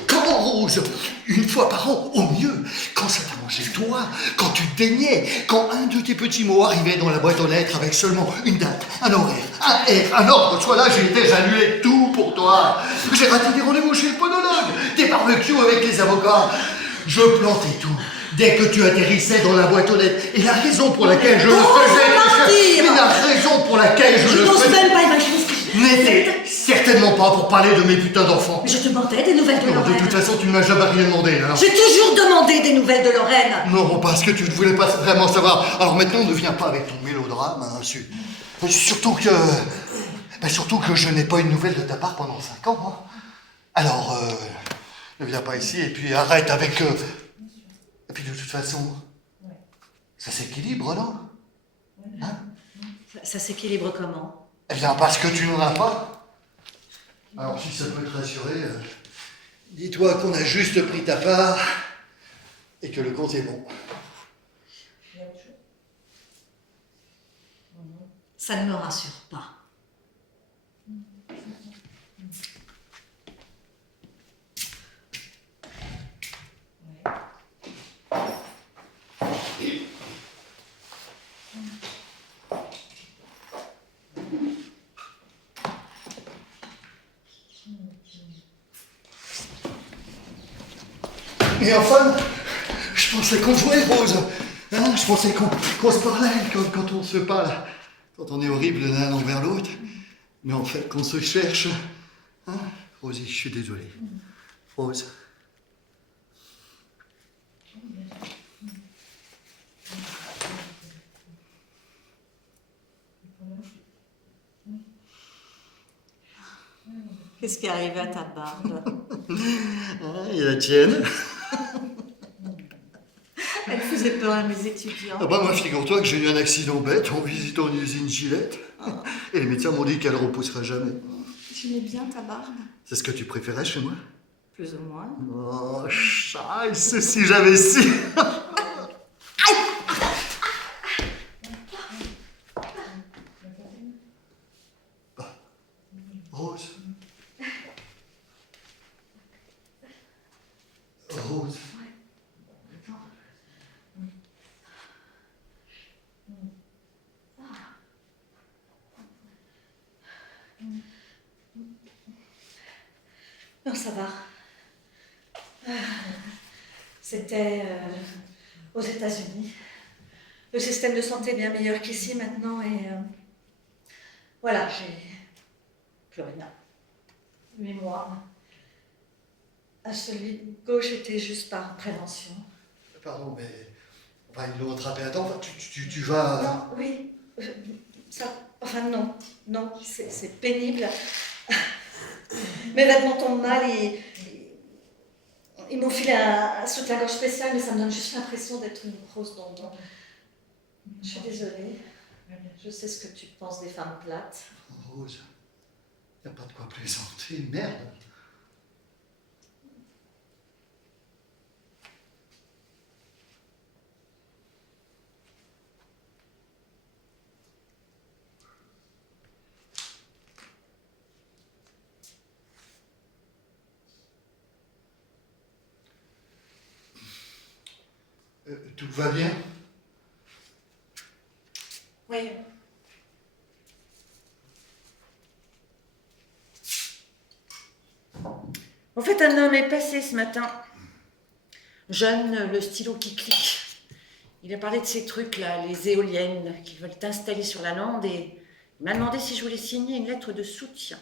comment, Rose? Une fois par an, au mieux, quand ça t'arrangeait toi, quand tu te daignais, quand un de tes petits mots arrivait dans la boîte aux lettres avec seulement une date, un horaire, un R, un ordre, soit là, j'ai annulé tout pour toi. J'ai raté des rendez-vous chez le podologue, des barbecues avec les avocats. Je plantais tout. Dès que tu atterrissais dans la boîte aux lettres, et la raison pour laquelle je le faisais... mentir. Mais la raison pour laquelle je le Je n'ose faisais... même pas imaginer ce que je N'était certainement pas pour parler de mes putains d'enfants. Mais je te demandais des nouvelles de Non, de Lorraine. toute façon, tu ne m'as jamais rien demandé, alors. J'ai toujours demandé des nouvelles de Lorraine. Non, parce que tu ne voulais pas vraiment savoir. Alors maintenant, ne viens pas avec ton mélodrame, hein, surtout que je n'ai pas eu de nouvelles de ta part pendant 5 ans. Hein. Alors, ne viens pas ici et puis arrête avec... Et puis de toute façon, ça s'équilibre, non? Hein? Ça s'équilibre comment? Eh bien, parce que tu n'en as pas. Alors, si ça peut te rassurer, dis-toi qu'on a juste pris ta part et que le compte est bon. Ça ne me rassure pas. Mais enfin, je pensais qu'on jouait, Rose. Hein, je pensais qu'on se parlait quand on se parle. Quand on est horrible l'un envers l'autre. Mais en fait, qu'on se cherche. Hein, Rosie, je suis désolé. Rose. Qu'est-ce qui est arrivé à ta barbe? Et la tienne? Elle faisait peur à mes étudiants. Ah bah moi, figure-toi que j'ai eu un accident bête en visitant une usine Gillette. Et les médecins m'ont dit qu'elle ne repoussera jamais. J'aimais bien ta barbe. C'est ce que tu préférais chez moi? Plus ou moins. Oh, scheiße, si j'avais su. Rose. Rose. Non, ça va. C'était aux États-Unis. Le système de santé est bien meilleur qu'ici maintenant et voilà, j'ai plus rien. 8 mois. Celui de gauche était juste par prévention. Pardon, mais enfin, ils l'ont attrapé à temps. Enfin, tu vas... Non, oui. Enfin non, c'est pénible. Mes vêtements tombent mal, ils m'ont filé un soutien-gorge spécial, mais ça me donne juste l'impression d'être une grosse bonbonne. Je suis désolée. Je sais ce que tu penses des femmes plates. Rose, y a pas de quoi plaisanter, merde. Tout va bien? Oui. En fait, un homme est passé ce matin. Jeune, le stylo qui clique. Il a parlé de ces trucs-là, les éoliennes, qu'ils veulent installer sur la lande, et il m'a demandé si je voulais signer une lettre de soutien.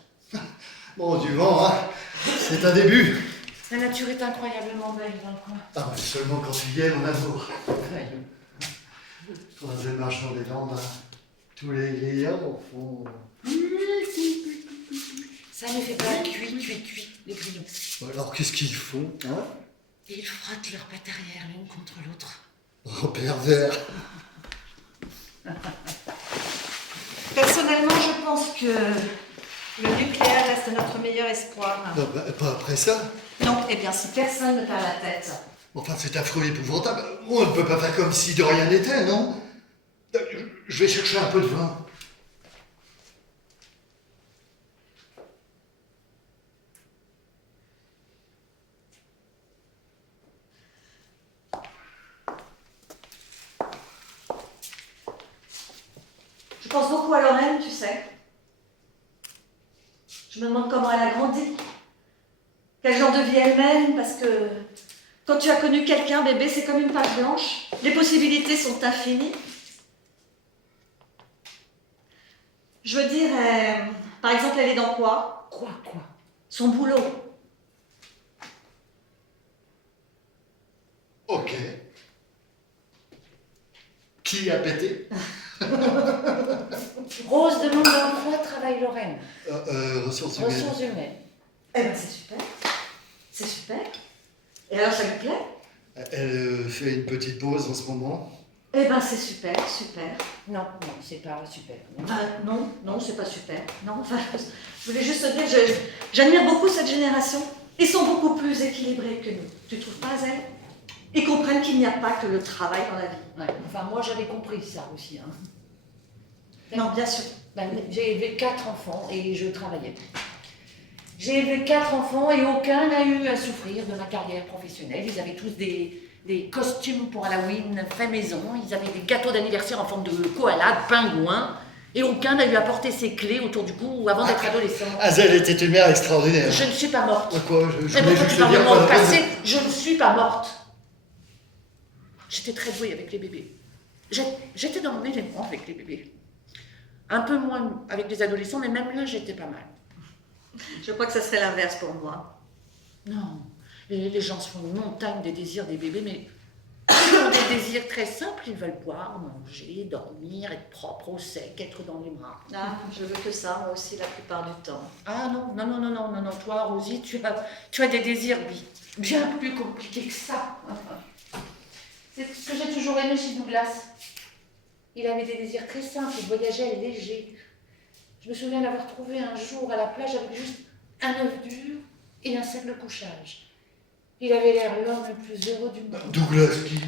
Bon, du vent, hein. C'est un début. La nature est incroyablement belle dans le coin. Ah, mais seulement quand tu y es, mon amour. Ouais. Quand elle marche dans les landes, hein, tous les vieillards font... Ça ne fait pas cuit, les grillons. Alors, qu'est-ce qu'ils font, hein? Et ils frottent leurs pattes arrière l'une contre l'autre. Oh, pervers. Personnellement, je pense que le nucléaire reste notre meilleur espoir. Non, bah, pas après ça. Non, eh bien, si personne ne perd la tête. Enfin, c'est affreux, épouvantable. On ne peut pas faire comme si de rien n'était, non? Je vais chercher un peu de vin. Je pense beaucoup à Lorraine, tu sais. Je me demande comment elle a grandi. Quel genre de vie elle mène, parce que quand tu as connu quelqu'un, bébé, c'est comme une page blanche. Les possibilités sont infinies. Je veux dire, Par exemple, elle est dans quoi? Quoi? Son boulot. Ok. Qui a pété? Rose demande dans quoi travaille Lorraine. Ressources humaines. Ressources humaines. Eh ben, c'est super. C'est super. Et alors, ça lui plaît? Elle fait une petite pause en ce moment. Eh ben, c'est super, super. Non, c'est pas super. Non. Non, c'est pas super. Non, enfin, je voulais juste te dire, j'admire beaucoup cette génération. Ils sont beaucoup plus équilibrés que nous. Tu trouves pas, Zèle? Ils comprennent qu'il n'y a pas que le travail dans la vie. Ouais, enfin, moi, j'avais compris ça aussi. Hein. Non, bien sûr. Ben, j'ai élevé 4 enfants et je travaillais. J'ai élevé 4 enfants et aucun n'a eu à souffrir de ma carrière professionnelle. Ils avaient tous des costumes pour Halloween fait maison. Ils avaient des gâteaux d'anniversaire en forme de koala, de pingouin. Et aucun n'a eu à porter ses clés autour du cou avant d'être adolescent. Azel était une mère extraordinaire. Je ne suis pas morte. Quoi? Je Mais voulais pourquoi juste tu te parles dire de moi au quoi, passé? Je ne suis pas morte. J'étais très douée avec les bébés. J'étais dans mon élément avec les bébés. Un peu moins avec les adolescents, mais même là, j'étais pas mal. Je crois que ça serait l'inverse pour moi. Non, les gens se font une montagne des désirs des bébés, mais ils ont des désirs très simples. Ils veulent boire, manger, dormir, être propre au sec, être dans les bras. Ah, je veux que ça, moi aussi, la plupart du temps. Ah non, toi, Rosie, tu as des désirs bien plus compliqués que ça. C'est ce que j'ai toujours aimé chez Douglas. Il avait des désirs très simples, il voyageait léger. Je me souviens l'avoir trouvé un jour à la plage avec juste un œuf dur et un sac de couchage. Il avait l'air l'homme le plus heureux du monde. Douglas qui?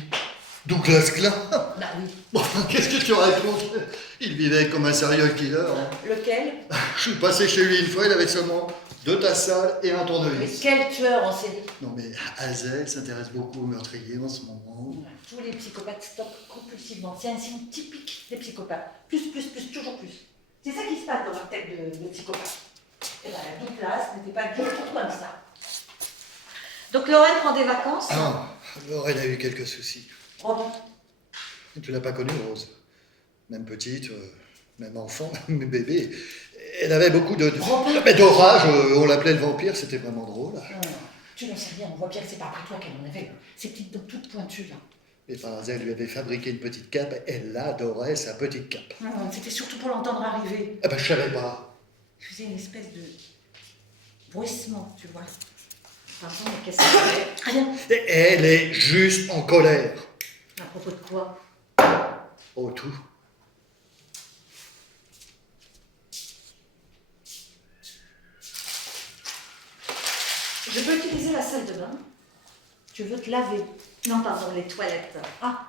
Douglas Klein? Bah oui. Bon, qu'est-ce que tu racontes? Il vivait comme un serial killer. Hein. Lequel? Je suis passé chez lui une fois, il avait seulement 2 tasses sales et un Mais tournevis. quel tueur en série? Non mais Azel s'intéresse beaucoup aux meurtriers en ce moment. Ouais, tous les psychopathes stoppent compulsivement. C'est un signe typique des psychopathes. Plus, toujours plus. C'est ça qui se passe dans leur tête de psychopathe. Et bien, Douglas n'était pas du tout comme ça. Donc, Lorraine prend des vacances? Ah, Lorraine a eu quelques soucis. Robin, Tu l'as pas connue, Rose. Même petite, même enfant, même bébé. Elle avait beaucoup Robin. mais d'orage, on l'appelait le vampire, c'était vraiment drôle. non, tu n'en sais rien. On voit bien que c'est pas après toi qu'elle en avait. Ces petites dents toutes pointues, là. Et par hasard, elle lui avait fabriqué une petite cape, elle adorait sa petite cape. Non, c'était surtout pour l'entendre arriver. Ah ben, je savais pas. Il faisait une espèce de bruissement, tu vois. Pardon, mais qu'est-ce que c'est? Rien. Et elle est juste en colère. À propos de quoi? Oh, tout. Je peux utiliser la salle de bain? Tu veux te laver. Non, pardon, les toilettes. Ah,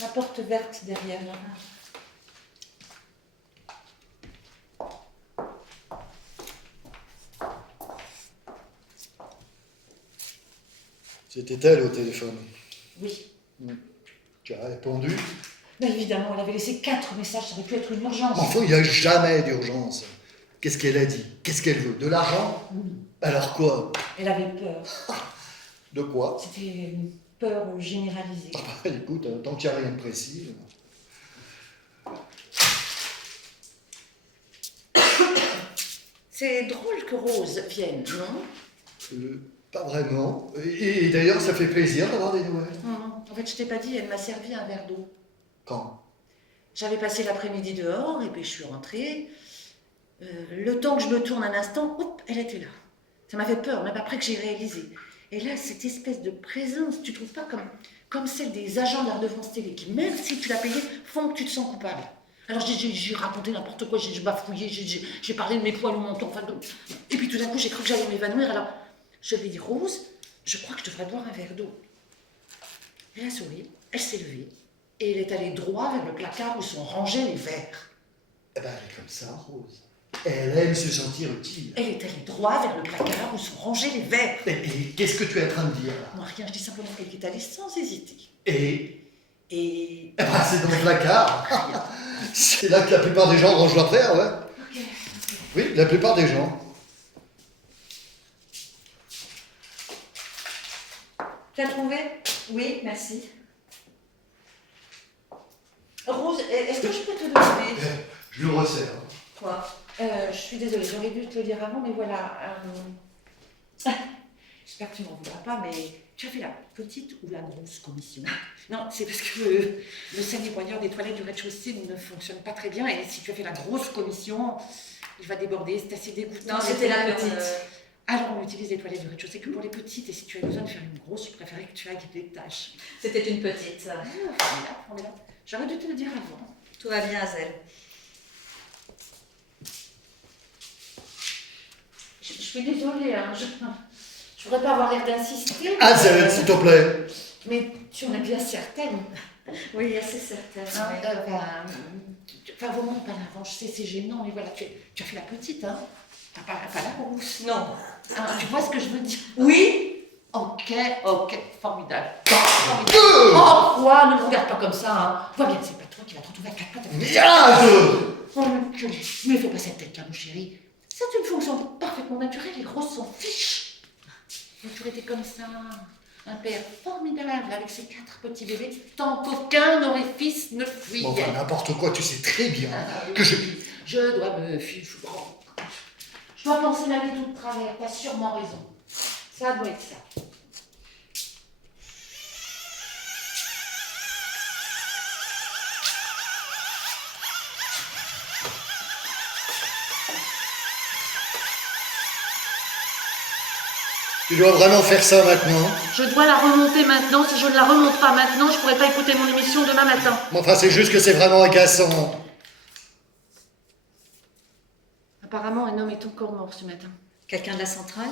la porte verte derrière, là. C'était elle au téléphone. Oui. Tu as répondu. Mais évidemment, elle avait laissé 4 messages, ça aurait pu être une urgence. Enfin, il n'y a jamais d'urgence. Qu'est-ce qu'elle a dit? Qu'est-ce qu'elle veut? De l'argent? Alors quoi? Elle avait peur. De quoi? C'était une peur généralisée. Ah bah, écoute, tant qu'il n'y a rien de précis. C'est drôle que Rose vienne, non? Pas vraiment. Et d'ailleurs, ça fait plaisir d'avoir des nouvelles. En fait, je t'ai pas dit, elle m'a servi un verre d'eau. Quand? J'avais passé l'après-midi dehors et puis je suis rentrée. Le temps que je me tourne un instant, hop, elle était là. Ça m'a fait peur, même après que j'ai réalisé. Et là, cette espèce de présence, tu trouves pas comme celle des agents de la redevance télé qui, même si tu l'as payé, font que tu te sens coupable. Alors j'ai raconté n'importe quoi, j'ai bafouillé, j'ai parlé de mes poils au menton, enfin, et puis tout d'un coup j'ai cru que j'allais m'évanouir. Alors je lui ai dit, Rose, je crois que je devrais boire un verre d'eau. Elle a souri, elle s'est levée et elle est allée droit vers le placard où sont rangés les verres. Eh ben, elle est comme ça, Rose. Elle aime se sentir utile. Elle est allée droit vers le placard où sont rangés les verres. Et qu'est-ce que tu es en train de dire là? Moi rien, je dis simplement qu'elle est allée sans hésiter. Et Et... eh ben, c'est dans le placard. C'est là que la plupart des gens rangent leurs verres, ouais. Ok. Oui, la plupart des gens. Tu as trouvé? Oui, merci. Rose, est-ce que je peux te demander... Je le resserre. Quoi? Je suis désolée, j'aurais dû te le dire avant, mais voilà. J'espère que tu m'en voudras pas, mais tu as fait la petite ou la grosse commission? Non, c'est parce que le saigne-nettoyeur des toilettes du rez-de-chaussée ne fonctionne pas très bien, et si tu as fait la grosse commission, il va déborder, c'est assez dégoûtant. Non, c'était la petite. Alors on utilise les toilettes du rez-de-chaussée que pour les petites, et si tu as besoin de faire une grosse, je préférais que tu ailles des tâches. C'était une petite. Ah, formidable. J'aurais dû te le dire avant. Tout va bien, Azel. Je suis désolée, hein, je voudrais pas avoir l'air d'insister. Hazel, s'il te plaît. Mais tu en es bien certaine. Oui, assez certaine. Hein, enfin, vaut mieux pas l'avant, je sais, c'est gênant, mais voilà, tu as fait la petite, hein. Pas la grosse. Non. Hein, tu vois ce que je veux dire? Oui. Ok, formidable. Formidable. Oh, quoi? Ne me regarde pas comme ça, hein. Vois bien que c'est pas toi qui vas te retrouver à quatre pattes avec Merde! Oh, l'enculé. Mais fais pas cette tête-là, mon chéri. C'est une fonction parfaitement naturelle, les grosses s'en fichent. Il a toujours été comme ça. Un père formidable avec ses 4 petits bébés, tant qu'aucun orifice ne fuit. Bon, enfin, n'importe quoi, tu sais très bien que je... Je dois me fiche. Je dois penser la vie tout de travers, t'as sûrement raison. Ça doit être ça. Tu dois vraiment faire ça maintenant. Je dois la remonter maintenant. Si je ne la remonte pas maintenant, je ne pourrai pas écouter mon émission demain matin. Mais enfin, c'est juste que c'est vraiment agaçant. Apparemment, un homme est encore mort ce matin. Quelqu'un de la centrale?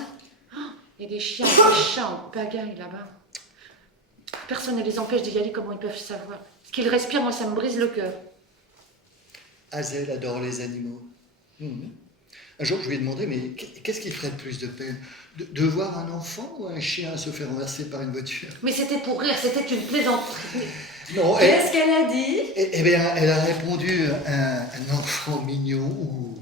Il y a des chiens, des chats en pagaille là-bas. Personne ne les empêche d'y aller, comment ils peuvent savoir? Ce qu'ils respirent, moi, ça me brise le cœur. Hazel adore les animaux. Un jour, je lui ai demandé, mais qu'est-ce qui ferait le plus de peine? De voir un enfant ou un chien se faire renverser par une voiture? Mais c'était pour rire, c'était une plaisanterie. Non, Qu'est-ce qu'elle a dit? eh bien, elle a répondu un enfant mignon ou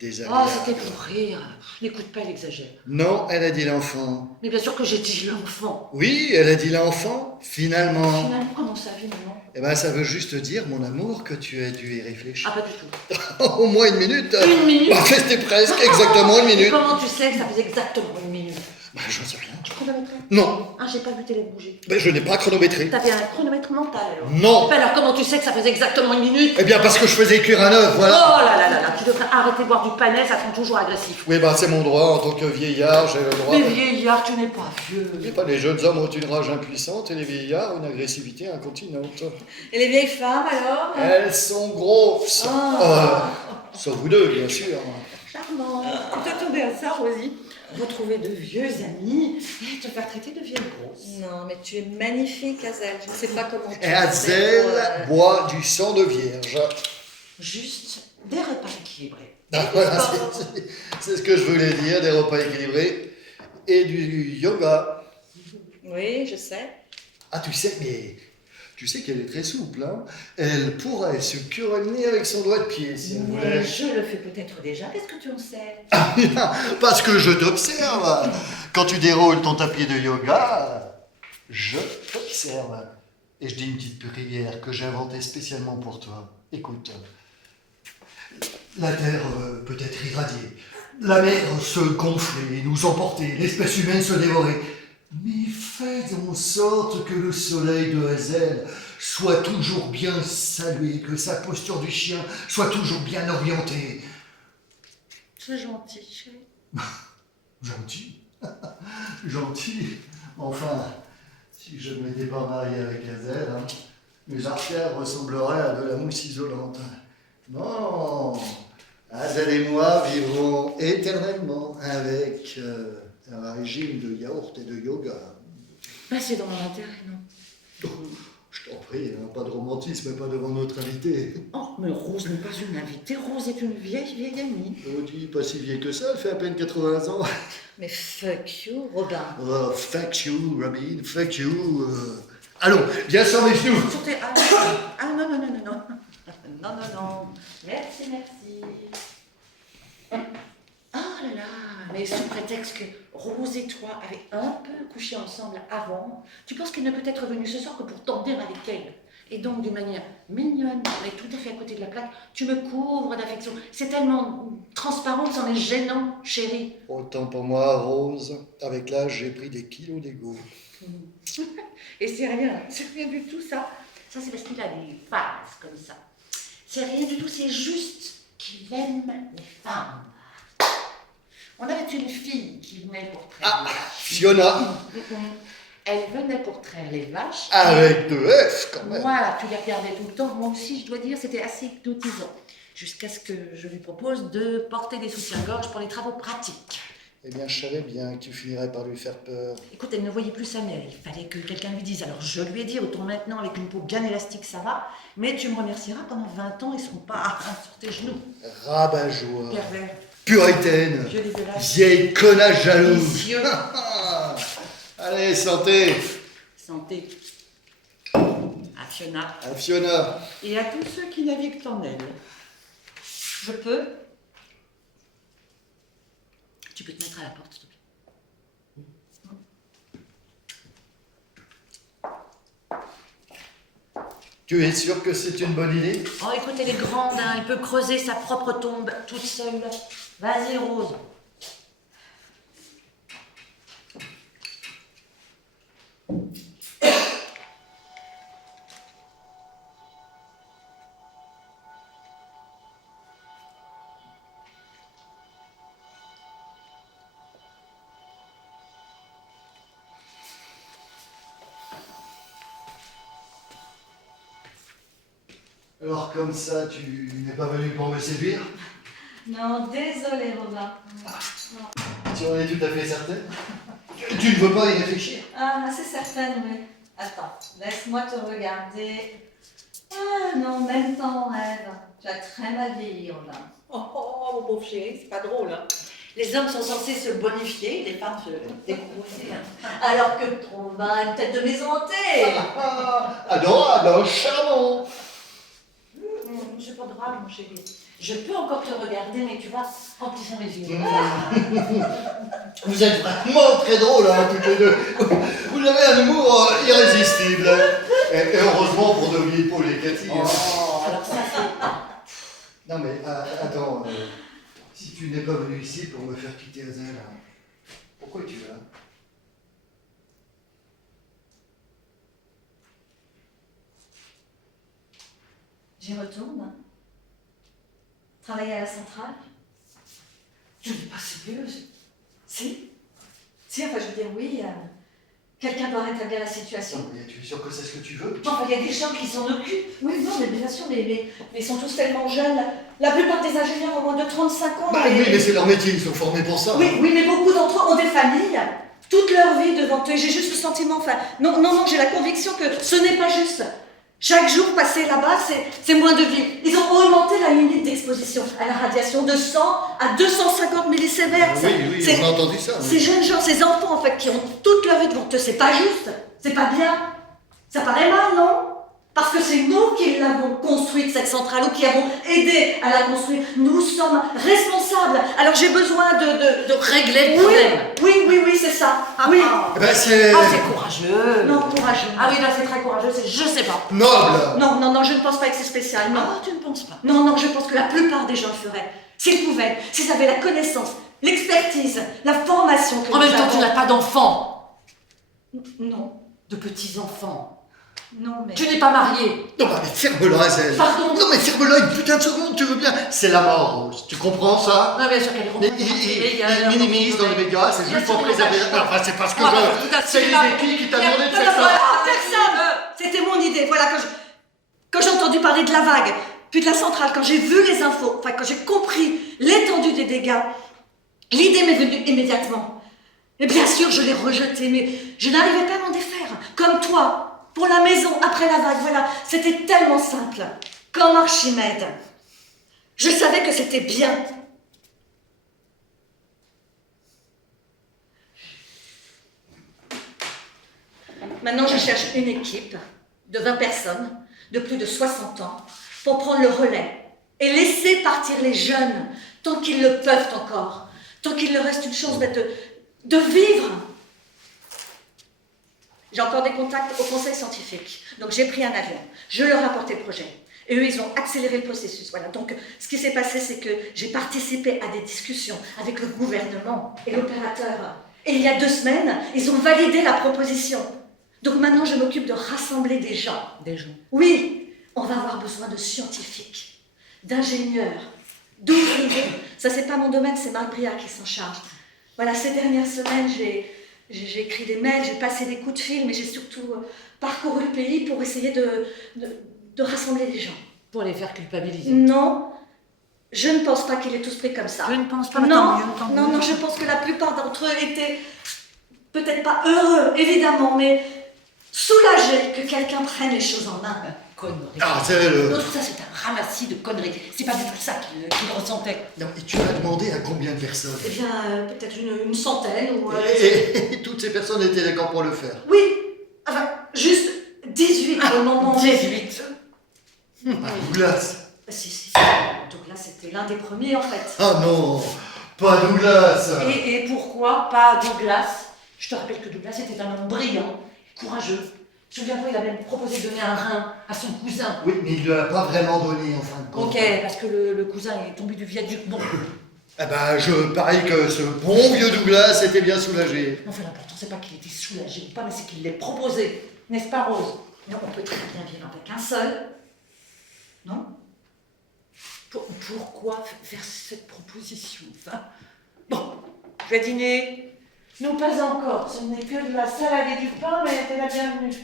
désagréable. Oh, c'était pour rire. N'écoute pas, elle exagère. Non, elle a dit l'enfant. Mais bien sûr que j'ai dit l'enfant. Oui, elle a dit l'enfant, finalement. Finalement, comment ça vit, maman? Eh bien, ça veut juste dire, mon amour, que tu as dû y réfléchir. Ah, pas du tout. Au moins une minute. Une minute? Bah, c'était presque, exactement une Et minute. comment tu sais que ça faisait exactement une minute? Bah, j'en sais rien. Tu chronométrais? Non, Ah, j'ai pas vu télé bouger. ben, je n'ai pas chronométré. T'avais un chronomètre mental alors? Non. Ben alors comment tu sais que ça faisait exactement une minute? Eh bien, parce que je faisais cuire un œuf, Oh voilà. là, tu devrais arrêter de boire du panais, ça te rend toujours agressif. Oui, bah, c'est mon droit, en tant que vieillard, j'ai le droit. Mais vieillard, tu n'es pas vieux. Et pas les jeunes hommes ont une rage impuissante et les vieillards une agressivité incontinente. Et les vieilles femmes alors? Elles sont grosses. Sauf vous deux, bien sûr. Charmant. Tu t'attendais à ça, Rosie? Retrouver de vieux amis et te faire traiter de vieille grosse. Non, mais tu es magnifique, Hazel. Je ne sais pas comment tu Et Hazel boit du sang de vierge. Juste des repas équilibrés. Ah, voilà, c'est ce que je voulais dire, des repas équilibrés et du yoga. Oui, je sais. Ah, tu sais, mais tu sais qu'elle est très souple, hein. Elle pourrait se curer le nez avec son doigt de pied, si elle Mais voulait. je le fais peut-être déjà. Qu'est-ce que tu en sais? Parce que je t'observe. Quand tu déroules ton tapis de yoga, je t'observe. Et je dis une petite prière que j'ai inventée spécialement pour toi. Écoute, la Terre peut être irradiée, la mer se gonfler, nous emporter, l'espèce humaine se dévorer. Mais faites en sorte que le soleil de Hazel soit toujours bien salué, que sa posture du chien soit toujours bien orientée. C'est gentil, chérie. Gentil. Gentil. Enfin, si je ne m'étais pas marié avec Hazel, hein, mes artères ressembleraient à de la mousse isolante. Non, Hazel et moi vivrons éternellement avec un régime de yaourt et de yoga. Bah, c'est dans mon intérêt, non? Je t'en prie, hein, pas de romantisme, pas devant notre invité. Oh, mais Rose n'est pas une invitée. Rose est une vieille amie. Oh, dis, pas si vieille que ça, elle fait à peine 80 ans. Mais fuck you, Robin. Oh, fuck you, Robin, fuck you. Allons, viens sur mes genoux. Surtout, non. Non. Merci. Oh là là, mais sous prétexte que Rose et toi avez un peu couché ensemble avant, tu penses qu'il ne peut être venu ce soir que pour t'emmener avec elle? Et donc, d'une manière mignonne, mais tout à fait à côté de la plaque, tu me couvres d'affection. C'est tellement transparent que c'en est gênant, chérie. Autant pour moi, Rose. Avec l'âge, j'ai pris des kilos d'ego. Et c'est rien du tout ça. Ça, c'est parce qu'il a des phases comme ça. C'est rien du tout, c'est juste qu'il aime les femmes. On avait une fille qui venait pour traire les vaches. Fiona, Elle venait pour traire les vaches. avec 2 F quand même. Voilà, tu les regardais tout le temps. Moi aussi, je dois dire, c'était assez hypnotisant. Jusqu'à ce que je lui propose de porter des soutiens-gorge pour les travaux pratiques. Eh bien, je savais bien que tu finirais par lui faire peur. Écoute, elle ne voyait plus sa mère. Il fallait que quelqu'un lui dise. Alors je lui ai dit, autant maintenant avec une peau bien élastique, ça va. Mais tu me remercieras, pendant 20 ans, ils ne seront pas sur tes genoux. Rabat-joie, Pervers. puritaine, Vieux dégueulasse. vieille connasse jalouse. Vicieux. Allez, santé. Santé. À Fiona. À Fiona. Et à tous ceux qui naviguent en elle. Je peux. Tu peux te mettre à la porte, s'il te plaît. Tu es sûr que c'est une bonne idée? Oh, écoute, elle est grande, hein. Elle peut creuser sa propre tombe toute seule. Vas-y, Rose. Alors comme ça, tu n'es pas venu pour me séduire? Non, désolé, Robin. Tu en es tout à fait certaine? Tu ne veux pas y réfléchir? Ah, c'est certaine, oui. Attends, laisse-moi te regarder. Ah non, même temps en rêve. Tu as très mal vieilli, Robin. Oh, mon pauvre chéri, c'est pas drôle, hein. Les hommes sont censés se bonifier, les femmes se découvrir. Alors que Robin a une tête de maison hantée. Adorable, charmant. C'est pas grave, mon chéri. Je peux encore te regarder, mais tu vois, en plissant les yeux. Vous êtes vraiment très drôles, hein, toutes les deux. Vous avez un humour irrésistible. Et heureusement pour nos vieilles Paul et Cathy. Oh, alors ça, c'est... Non mais attends, si tu n'es pas venu ici pour me faire quitter Hazel, pourquoi tu es là? J'y retourne. Travailler à la centrale. Tu n'es pas sérieuse. Si. Si, enfin, je veux dire, oui. Quelqu'un doit rétablir la situation. Non, mais tu es sûr que c'est ce que tu veux? Enfin, il y a des gens qui s'en occupent. Oui, non, mais bien sûr, mais ils sont tous tellement jeunes. La plupart des ingénieurs ont moins de 35 ans. Bah oui, mais c'est leur métier, ils sont formés pour ça. Oui, oui, mais beaucoup d'entre eux ont des familles, toute leur vie devant eux. Et j'ai juste le sentiment, enfin, non, j'ai la conviction que ce n'est pas juste. Chaque jour passé là-bas, c'est moins de vie. Ils ont augmenté la limite d'exposition à la radiation de 100 à 250 millisieverts. Oui, on a entendu ça. Oui. Ces jeunes gens, ces enfants, en fait, qui ont toute leur vie devant eux, c'est pas juste, c'est pas bien. Ça paraît mal, non? Parce que c'est nous qui l'avons construite, cette centrale, ou qui avons aidé à la construire. Nous sommes responsables. Alors j'ai besoin de régler le problème. Oui, c'est ça. Oui. Eh ben, c'est Ah, c'est courageux. Non, courageux. Ah oui, là, c'est très courageux, c'est je sais pas. noble. Non, je ne pense pas que c'est spécial. Non. Ah, tu ne penses pas. Non, je pense que la plupart des gens le feraient. S'ils pouvaient, s'ils avaient la connaissance, l'expertise, la formation que En nous même temps, avons. tu n'as pas d'enfants, Non, de petits-enfants. non, mais... Tu n'es pas marié. Non, mais ferme-la, Hazel. Pardon. Non, mais ferme-la une putain de seconde, tu veux bien? C'est la mort, Rose. Tu comprends ça? Non, bien sûr qu'elle est Mais romanesque. il minimise dans les médias, c'est juste pour préserver. Enfin, c'est parce que c'est l'idée qui t'a demandé de faire ça. Personne. C'était mon idée. Voilà, quand j'ai entendu parler de la vague, puis de la centrale, quand j'ai vu les infos, enfin, quand j'ai compris l'étendue des dégâts, l'idée m'est venue immédiatement. Et bien sûr, je l'ai rejetée, mais je n'arrivais pas à m'en défaire. Comme toi, pour la maison, après la vague, voilà. C'était tellement simple. Comme Archimède. Je savais que c'était bien. Maintenant, je cherche une équipe de 20 personnes, de plus de 60 ans, pour prendre le relais et laisser partir les jeunes, tant qu'ils le peuvent encore, tant qu'il leur reste une chance de vivre. J'ai encore des contacts au conseil scientifique. Donc j'ai pris un avion. Je leur ai apporté le projet. Et eux, ils ont accéléré le processus. Voilà. Donc ce qui s'est passé, c'est que j'ai participé à des discussions avec le gouvernement et l'opérateur. Et il y a 2 semaines, ils ont validé la proposition. Donc maintenant, je m'occupe de rassembler des gens. Des gens. Oui, on va avoir besoin de scientifiques, d'ingénieurs, d'ouvriers. Ça, c'est pas mon domaine, c'est Marc Briard qui s'en charge. Voilà, ces dernières semaines, j'ai écrit des mails, j'ai passé des coups de fil, mais j'ai surtout parcouru le pays pour essayer de rassembler les gens. Pour les faire culpabiliser. Non, je ne pense pas qu'ils aient tous pris comme ça. Je ne pense pas. Non, Tant mieux. non, je pense que la plupart d'entre eux étaient peut-être pas heureux, évidemment, mais soulagés que quelqu'un prenne les choses en main. Connerie. Ah, c'est le... Non, tout ça, c'est un ramassis de conneries. C'est pas du tout ça qu'il ressentait. Non, et tu vas demander à combien de personnes? Eh bien, peut-être une centaine ou... Et toutes ces personnes étaient d'accord pour le faire. Oui, enfin, juste 18 au moment où... 18. Ah, Douglas. Si. Douglas, c'était l'un des premiers, en fait. Ah non, pas Douglas. Et pourquoi pas Douglas? Je te rappelle que Douglas était un homme brillant, courageux. Souviens-toi, il a même proposé de donner un rein à son cousin. Oui, mais il ne l'a pas vraiment donné en fin de compte. Ok, parce que le cousin est tombé du viaduc. Bon, Eh ben, je parie que ce bon vieux Douglas était bien soulagé. enfin, l'important, c'est pas qu'il était soulagé ou pas, mais c'est qu'il l'ait proposé. N'est-ce pas, Rose? Non, on peut très bien vivre avec un seul. Non? Pourquoi faire cette proposition? Enfin, bon, je vais dîner. Non, pas encore. Ce n'est que de la salade et du pain, mais t'es la bienvenue.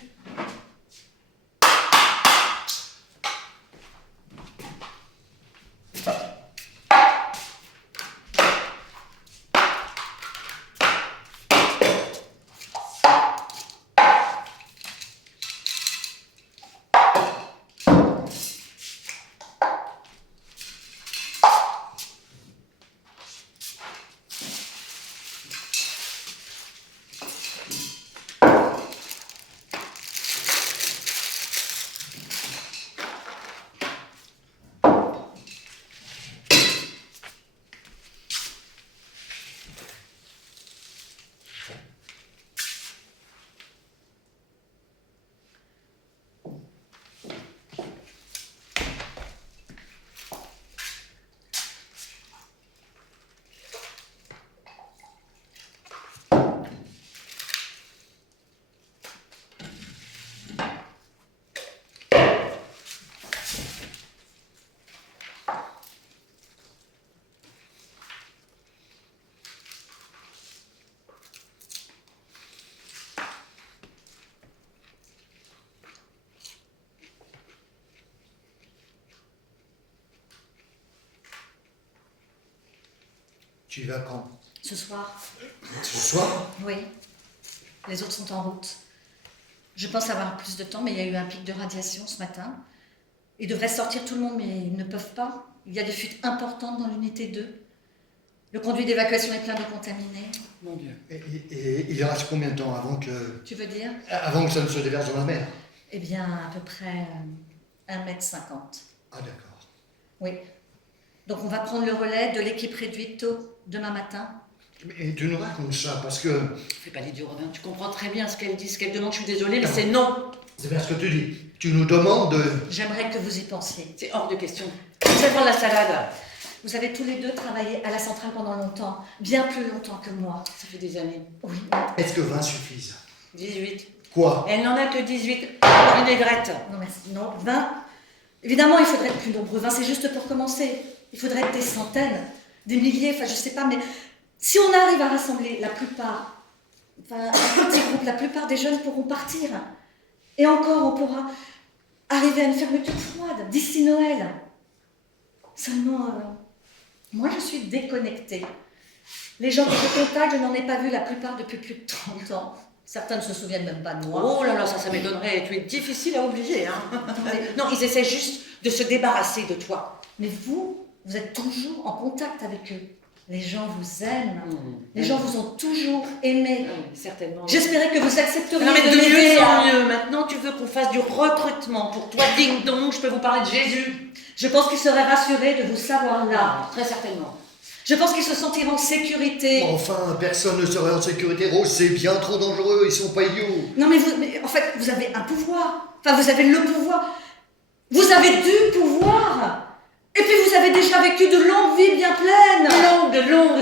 Tu y vas quand? Ce soir? Ce soir? Oui. Les autres sont en route. Je pense avoir plus de temps, mais il y a eu un pic de radiation ce matin. Ils devraient sortir tout le monde, mais ils ne peuvent pas. Il y a des fuites importantes dans l'unité 2. Le conduit d'évacuation est plein de contaminés. Mon Dieu. Et il reste combien de temps avant que ça ne se déverse dans la mer? Eh bien, à peu près 1,50 m. Ah d'accord. Oui. Donc on va prendre le relais de l'équipe réduite tôt demain matin. Et tu nous racontes ça parce que... Fais pas l'idiot, Robin. Tu comprends très bien ce qu'elle dit, ce qu'elle demande. Je suis désolée, mais c'est non. C'est bien ce que tu dis. Tu nous demandes de... J'aimerais que vous y pensiez. C'est hors de question. C'est pour la salade. Vous avez tous les deux travaillé à la centrale pendant longtemps, bien plus longtemps que moi. Ça fait des années. Oui. Est-ce que 20 suffisent? 18. Quoi? Elle n'en a que 18. Pour une aigrette. Non, merci. Non, 20. Évidemment, il faudrait être plus nombreux. 20, c'est juste pour commencer. Il faudrait être des centaines, des milliers, enfin, je sais pas, mais si on arrive à rassembler la plupart, enfin, un petit groupe, la plupart des jeunes pourront partir. Et encore, on pourra arriver à une fermeture froide d'ici Noël. Seulement, moi, je suis déconnectée. Les gens que je contacte, je n'en ai pas vu la plupart depuis plus de 30 ans. Certains ne se souviennent même pas de moi. Oh là là, ça m'étonnerait. Tu es difficile à oublier, hein. Non, ils essaient juste de se débarrasser de toi. Mais vous êtes toujours en contact avec eux. Les gens vous aiment. Les gens vous ont toujours aimé. Certainement. J'espérais que vous accepteriez Non mais de m'aider mieux à- en mieux. Maintenant, tu veux qu'on fasse du recrutement pour toi, ding dong. Je peux vous parler de Jésus. Je pense qu'il serait rassuré de vous savoir là. Très certainement. Je pense qu'il se sentira en sécurité. Enfin, personne ne serait en sécurité, Rose, c'est bien trop dangereux, ils sont pas idiots. Non mais en fait, vous avez un pouvoir. Enfin, vous avez le pouvoir. Vous avez du pouvoir. Et puis vous avez déjà vécu de longues vies bien pleines. Longue.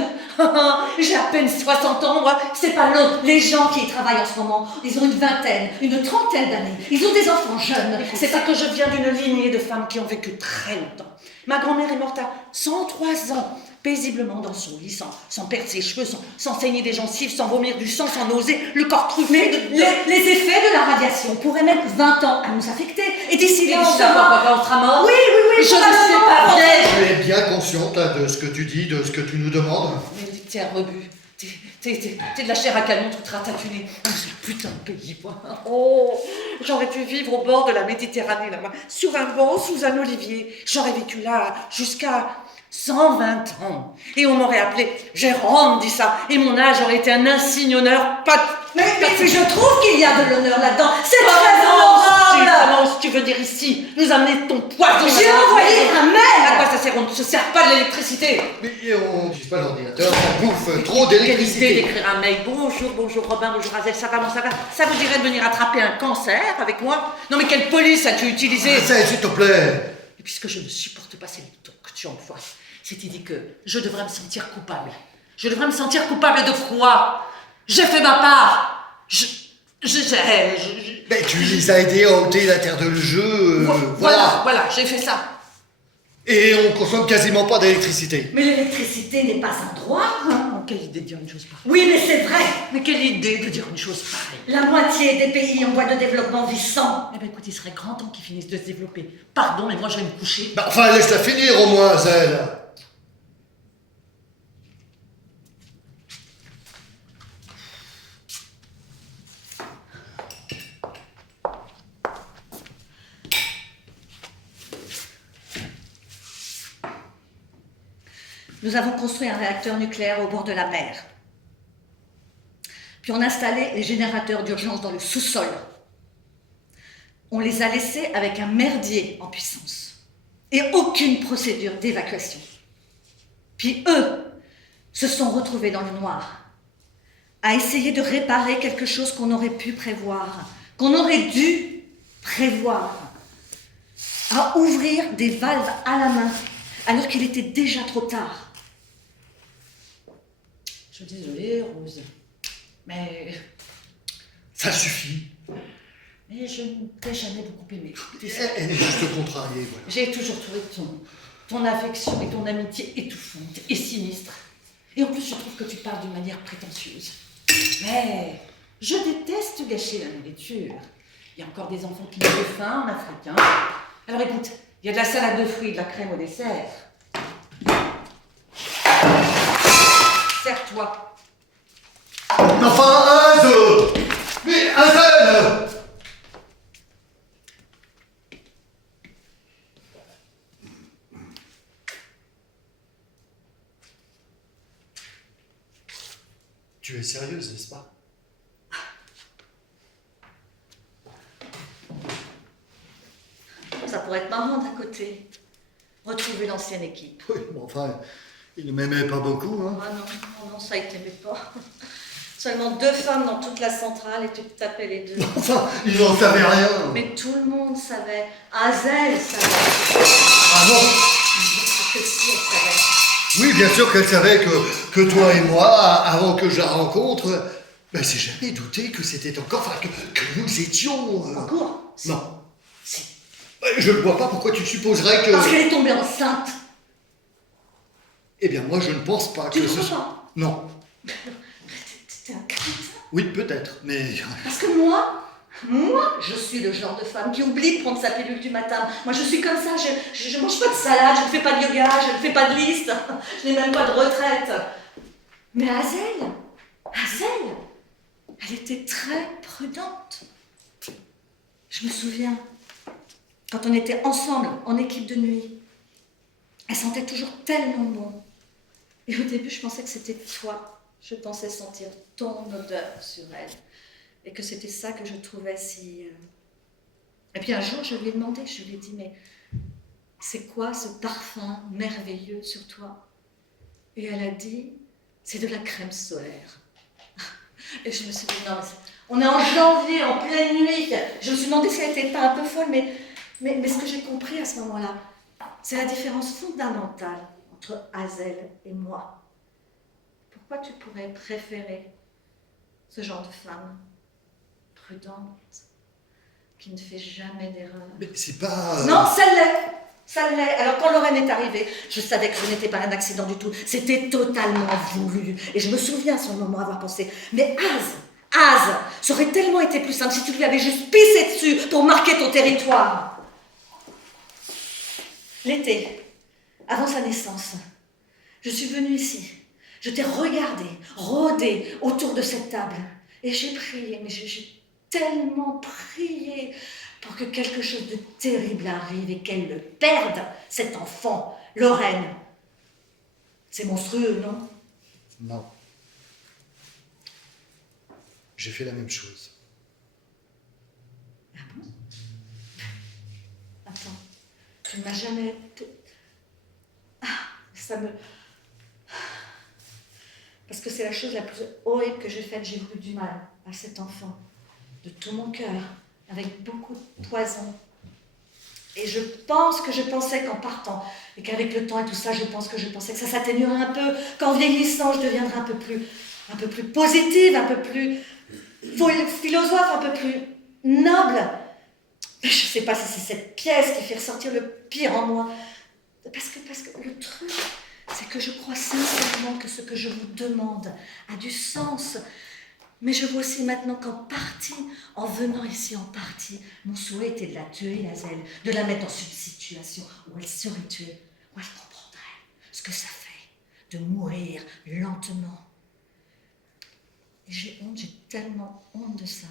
J'ai à peine 60 ans, moi. C'est pas long. Les gens qui y travaillent en ce moment, ils ont une vingtaine, une trentaine d'années. Ils ont des enfants jeunes. C'est pas que je viens d'une lignée de femmes qui ont vécu très longtemps. Ma grand-mère est morte à 103 ans, paisiblement dans son lit, sans perdre ses cheveux, sans saigner des gencives, sans vomir du sang, sans nauser, le corps truffé de... Les effets de la radiation pourraient mettre 20 ans à nous affecter. Et d'ici là, on sera mort. Oui, je ne suis pas vieille. Tu es bien consciente là, de ce que tu dis, de ce que tu nous demandes. Mais t'es un rebut. T'es de la chair à canon toute ratatunée. Oh, ce putain de pays, moi. Oh, j'aurais pu vivre au bord de la Méditerranée, là-bas, sur un banc, sous un olivier. J'aurais vécu là jusqu'à 120 ans. Et on m'aurait appelé Jérôme, dit ça. Et mon âge aurait été un insigne honneur. Mais je trouve qu'il y a de l'honneur là-dedans. C'est très honorable. Tu veux dire ici, nous amener ton poison. J'ai envoyé un mail. À quoi ça sert? On ne se sert pas de l'électricité. Mais on n'utilise pas l'ordinateur, ça bouffe trop Quelle idée d'électricité. d'écrire un mail. Bonjour Robin, bonjour Azel, ça va, ça va. Ça vous dirait de venir attraper un cancer avec moi? Non mais quelle police as-tu utilisé? S'il te plaît. Et puisque je ne supporte pas ces ton que tu emploies, c'est dit que je devrais me sentir coupable. Je devrais me sentir coupable de quoi? J'ai fait ma part. Mais tu les as aidés à ôter la terre de jeu, Voilà, j'ai fait ça. Et on consomme quasiment pas d'électricité. Mais l'électricité n'est pas un droit. Oh, quelle idée de dire une chose pareille. Oui, mais c'est vrai. Mais quelle idée de dire une chose pareille. La moitié des pays en voie de développement vivent sans. Eh bien écoute, il serait grand temps qu'ils finissent de se développer. Pardon, mais moi je vais me coucher. Bah, enfin, laisse-la finir au moins, Zelle. Nous avons construit un réacteur nucléaire au bord de la mer. Puis on a installé les générateurs d'urgence dans le sous-sol. On les a laissés avec un merdier en puissance. Et aucune procédure d'évacuation. Puis eux se sont retrouvés dans le noir, à essayer de réparer quelque chose qu'on aurait pu prévoir, qu'on aurait dû prévoir, à ouvrir des valves à la main, alors qu'il était déjà trop tard. Je suis désolée, Rose. Mais Ça suffit. je ne t'ai jamais beaucoup aimé. Elle est juste contrariée, voilà. J'ai toujours trouvé ton affection et ton amitié étouffantes et sinistres. Et en plus, je trouve que tu parles d'une manière prétentieuse. Mais je déteste gâcher la nourriture. Il y a encore des enfants qui meurent de faim en Afrique. Hein. Alors écoute, il y a de la salade de fruits et de la crème au dessert. Sers-toi. Mais enfin, Az! Mais Azel! Tu es sérieuse, n'est-ce pas? Ça pourrait être marrant d'un côté. Retrouver l'ancienne équipe. Oui, mais enfin, il ne m'aimait pas beaucoup, hein. Ah non, ça il t'aimait pas. Seulement 2 femmes dans toute la centrale et tu te tapais les 2. Enfin, il n'en savait rien. Mais tout le monde savait. Azel savait. Ah non? Que si, elle savait. Oui, bien sûr qu'elle savait que toi et moi, avant que je la rencontre, ben, j'ai jamais douté que c'était encore, enfin, que nous étions... En cours? Non. Si. Je ne vois pas pourquoi tu supposerais que... Parce qu'elle est tombée enceinte. Eh bien, moi, je ne pense pas Tu que ne ce crois soit... pas? Non. T'es un crétin. Oui, peut-être, mais... Parce que moi, je suis le genre de femme qui oublie de prendre sa pilule du matin. Moi, je suis comme ça, je mange pas de salade, je ne fais pas de yoga, je ne fais pas de liste, je n'ai même pas de retraite. Mais Azel, elle était très prudente. Je me souviens, quand on était ensemble, en équipe de nuit, elle sentait toujours tellement bon. Et au début, je pensais que c'était toi. Je pensais sentir ton odeur sur elle. Et que c'était ça que je trouvais si... Et puis un jour, je lui ai demandé, je lui ai dit, mais c'est quoi ce parfum merveilleux sur toi? Et elle a dit, c'est de la crème solaire. Et je me suis dit, non, mais on est en janvier, en pleine nuit. Je me suis demandé si elle n'était pas un peu folle, mais ce que j'ai compris à ce moment-là, c'est la différence fondamentale entre Hazel et moi. Pourquoi tu pourrais préférer ce genre de femme prudente, qui ne fait jamais d'erreur? Mais c'est pas... Non, ça l'est. Ça l'est. Alors quand Lorraine est arrivée, je savais que ce n'était pas un accident du tout. C'était totalement voulu. Et je me souviens à ce moment avoir pensé, mais Az, ça aurait tellement été plus simple si tu lui avais juste pissé dessus pour marquer ton territoire. L'été, avant sa naissance, je suis venue ici. Je t'ai regardé, rôdé autour de cette table. Et j'ai prié, mais j'ai tellement prié pour que quelque chose de terrible arrive et qu'elle le perde, cet enfant, Lorraine. C'est monstrueux, non? Non. J'ai fait la même chose. Ah bon? Attends, tu ne m'as jamais... Ah, ça me... Parce que c'est la chose la plus horrible que j'ai faite. J'ai voulu du mal à cet enfant, de tout mon cœur, avec beaucoup de poison. Et je pensais qu'en partant, et qu'avec le temps et tout ça, je pensais que ça s'atténuerait un peu, qu'en vieillissant, je deviendrais un peu plus positive, un peu plus philosophe, un peu plus noble. Mais je ne sais pas si c'est cette pièce qui fait ressortir le pire en moi. Parce que le truc, c'est que je crois sincèrement que ce que je vous demande a du sens. Mais je vois aussi maintenant qu'en partie, en venant ici en partie, mon souhait était de la tuer, Hazel, de la mettre dans une situation où elle serait tuée, où elle comprendrait ce que ça fait de mourir lentement. Et j'ai tellement honte de ça.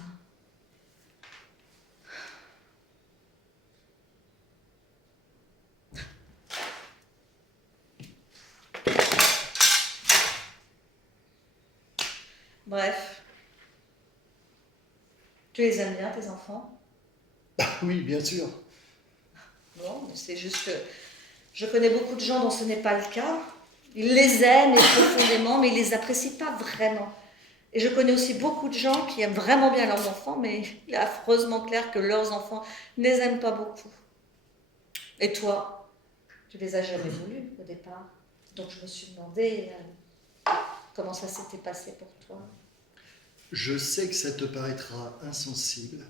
Bref. Tu les aimes bien, tes enfants? Oui, bien sûr. Non, mais c'est juste que je connais beaucoup de gens dont ce n'est pas le cas. Ils les aiment et profondément, mais ils ne les apprécient pas vraiment. Et je connais aussi beaucoup de gens qui aiment vraiment bien leurs enfants, mais il est affreusement clair que leurs enfants ne les aiment pas beaucoup. Et toi, tu les as jamais voulus au départ. Donc je me suis demandé comment ça s'était passé pour toi. Je sais que ça te paraîtra insensible,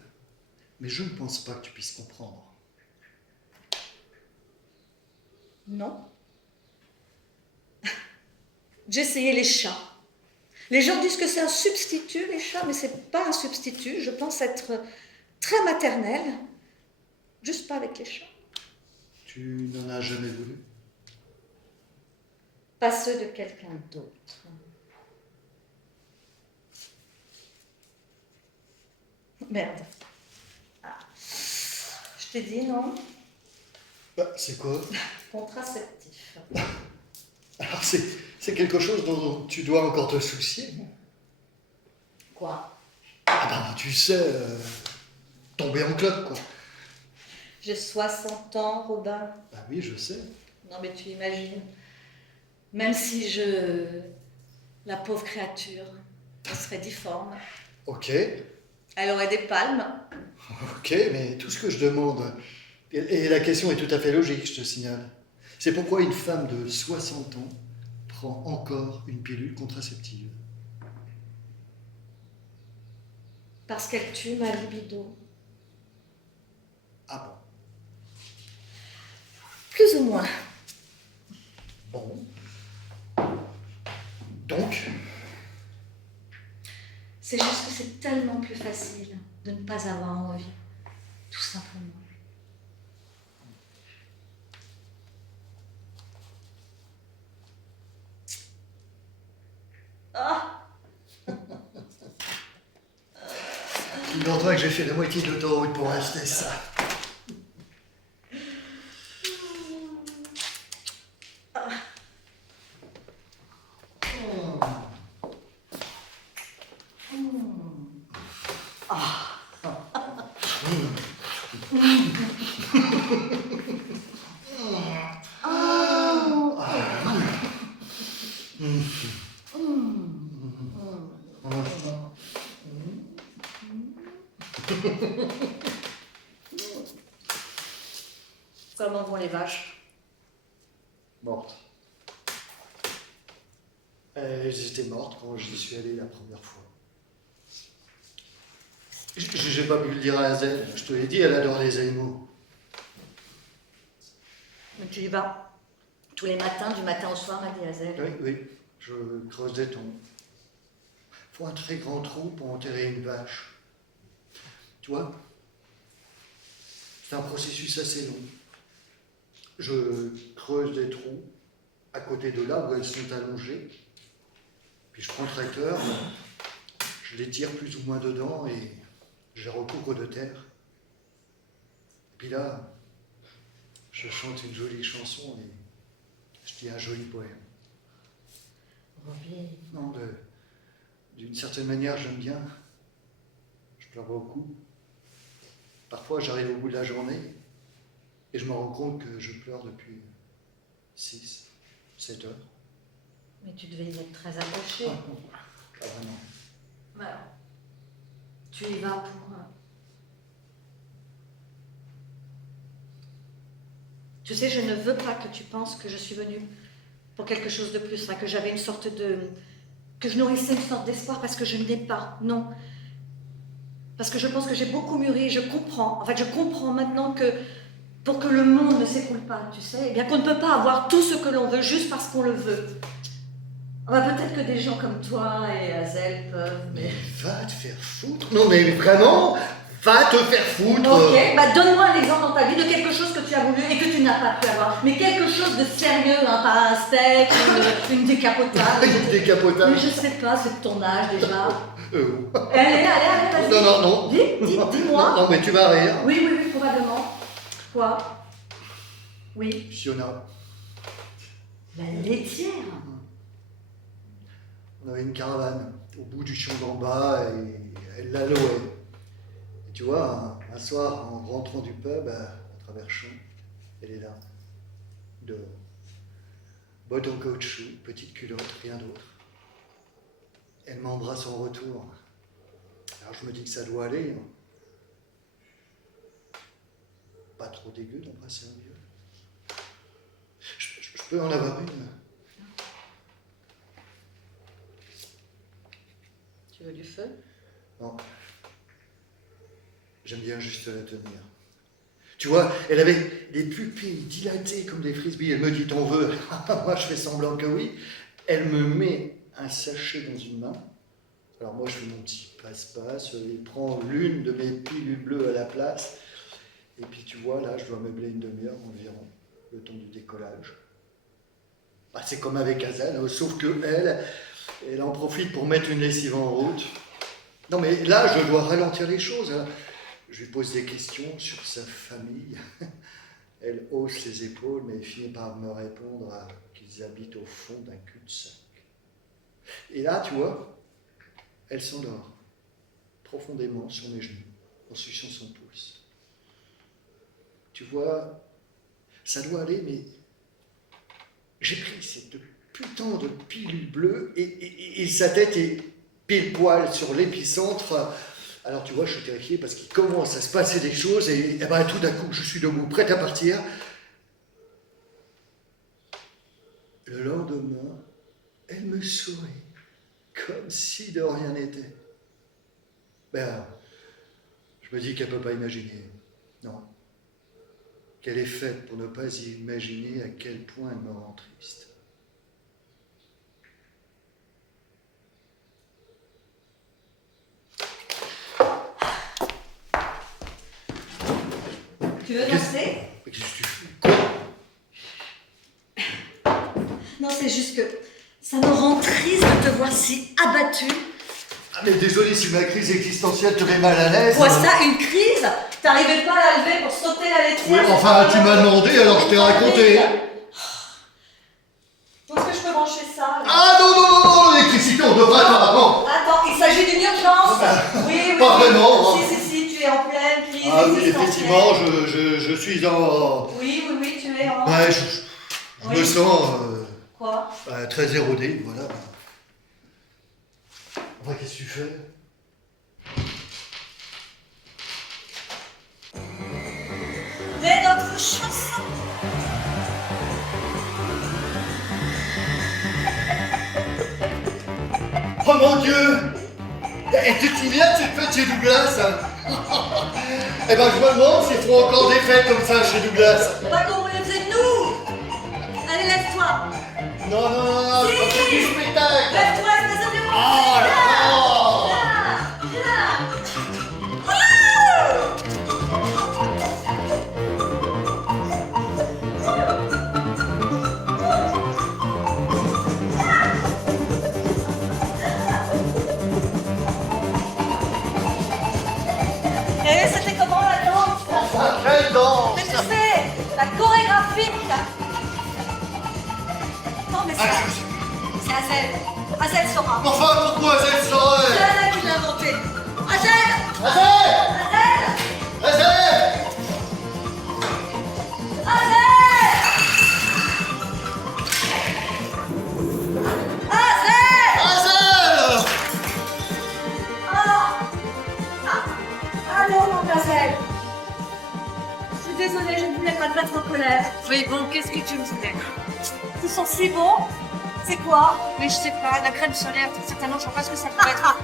mais je ne pense pas que tu puisses comprendre. Non. J'ai essayé les chats. Les gens disent que c'est un substitut, les chats, mais c'est pas un substitut. Je pense être très maternelle, juste pas avec les chats. Tu n'en as jamais voulu? Pas ceux de quelqu'un d'autre. Merde. Ah. Je t'ai dit, non? Bah, c'est quoi? Contraceptif. Alors c'est quelque chose dont tu dois encore te soucier. Quoi? Ah ben, tu sais, tomber en cloque, quoi. J'ai 60 ans, Robin. Bah oui, je sais. Non, mais tu imagines. Même si la pauvre créature, elle serait difforme. Ok, Elle aurait des palmes. ok, mais tout ce que je demande, et la question est tout à fait logique, je te signale, c'est pourquoi une femme de 60 ans prend encore une pilule contraceptive. Parce qu'elle tue ma libido. Ah Plus ou moins. bon? Bon. Donc, C'est juste que c'est tellement plus facile de ne pas avoir envie. Tout simplement. Ah! figure-toi que j'ai fait la moitié de l'autoroute pour acheter ça. Comment vont les vaches? Mortes. Elles étaient mortes quand j'y suis allé la première fois. J'ai pas pu le dire à Hazel. Je te l'ai dit, elle adore les animaux. Donc tu y vas tous les matins, du matin au soir, m'a dit Hazel. Oui, oui. Je creuse des tombes. Faut un très grand trou pour enterrer une vache. Tu vois? C'est un processus assez long. Je creuse des trous à côté de là où elles sont allongées. Puis je prends le tracteur, je les tire plus ou moins dedans et je les recouvre de terre. Et puis là, je chante une jolie chanson et je dis un joli poème. Robbie. Non, d'une certaine manière, j'aime bien. Je pleure beaucoup. Parfois, j'arrive au bout de la journée et je me rends compte que je pleure depuis 6, 7 heures. Mais tu devais y être très attaché. Pas vraiment. Mais alors, tu y vas pour... Tu sais, je ne veux pas que tu penses que je suis venue pour quelque chose de plus, enfin, que j'avais une sorte de... que je nourrissais une sorte d'espoir parce que je ne l'ai pas, non. Parce que je pense que j'ai beaucoup mûri, je comprends. En fait, je comprends maintenant que pour que le monde ne s'écoule pas, tu sais, eh bien qu'on ne peut pas avoir tout ce que l'on veut juste parce qu'on le veut. Peut-être que des gens comme toi et Hazel peuvent, mais... Va te faire foutre. Non mais vraiment, va te faire foutre. Ok, donne-moi un exemple dans ta vie de quelque chose que tu as voulu et que tu n'as pas pu avoir. Mais quelque chose de sérieux, hein, pas un steak, une décapotable. Une décapotable. Mais je sais pas, c'est de ton âge déjà. Oui. Allez, vas-y. Non. Dis-moi. Non, mais tu vas rire. Oui, probablement. Quoi? Oui. Fiona. La laitière. On avait une caravane au bout du champ d'en bas et elle la louait. Et tu vois, un soir, en rentrant du pub, à travers champ, elle est là, dehors. Botte en caoutchouc, petite culotte, rien d'autre. Elle m'embrasse en retour. Alors je me dis que ça doit aller. Pas trop dégueu d'embrasser un vieux. Je peux en avoir une? Tu veux du feu? Non. J'aime bien juste la tenir. Tu vois, elle avait les pupilles dilatées comme des frisbees. Elle me dit, t'en veux? Moi, je fais semblant que oui. Elle me met un sachet dans une main. Alors moi, je fais mon petit passe-passe. Il prend l'une de mes pilules bleues à la place. Et puis, tu vois, là, je dois meubler une demi-heure environ, le temps du décollage. C'est comme avec Hazel, hein, sauf que elle en profite pour mettre une lessive en route. Non, mais là, je dois ralentir les choses. Hein. Je lui pose des questions sur sa famille. Elle hausse les épaules, mais finit par me répondre qu'ils habitent au fond d'un cul-de-sac. Et là, tu vois, elle s'endort profondément sur mes genoux, en suçant son pouce. Tu vois, ça doit aller, mais j'ai pris cette putain de pilule bleue et sa tête est pile poil sur l'épicentre. Alors tu vois, je suis terrifié parce qu'il commence à se passer des choses et tout d'un coup, je suis debout, prêt à partir. Le lendemain, elle me sourit comme si de rien n'était. Je me dis qu'elle ne peut pas imaginer. Non. Qu'elle est faite pour ne pas imaginer à quel point elle me rend triste. Tu veux danser? Qu'est-ce que tu fais? Quoi? Non, c'est juste que ça me rend triste de te voir si abattue. Ah mais désolé si ma crise existentielle te met mal à l'aise. Quoi ça, une crise? T'arrivais pas à la lever pour sauter la laitière? Oui, enfin, tu m'as demandé, alors je t'ai raconté. Où est-ce que je peux brancher ça? Là? Ah non, l'électricité, on devrait pas. Non. Attends, il s'agit d'une urgence. Oui. Pas vraiment. Si, tu es en pleine crise Ah oui, existentielle. effectivement, je suis en... Oui, tu es en... Ouais, je me sens Quoi? très érodé, voilà. Enfin, qu'est-ce que tu fais? de chance. Oh mon Dieu! Et tu te souviens de cette fête chez Douglas? Eh ben je me demande s'ils font encore des fêtes comme ça chez Douglas. Pas comme on le faisait nous. Allez, lève-toi. Non, non, non, non, c'est pas du spectacle! Lève-toi, espèce de démon. Oh là là! Et c'était comment la danse? Enfin, quelle danse! Mais tu sais, la chorégraphie. Non, mais c'est Azel. Azel saura. Enfin, pourquoi cette soirée? C'est Azel qui l'a inventé. Azel! Azé! Azel! Azé! Azel! Azé! Allô, mon Azel. Je suis désolée, je ne voulais pas te mettre en colère. Oui, bon, qu'est-ce que tu me voulais? Ils sont si bons. C'est quoi? Mais je sais pas, la crème solaire, certainement, je sais pas ce que ça pourrait être.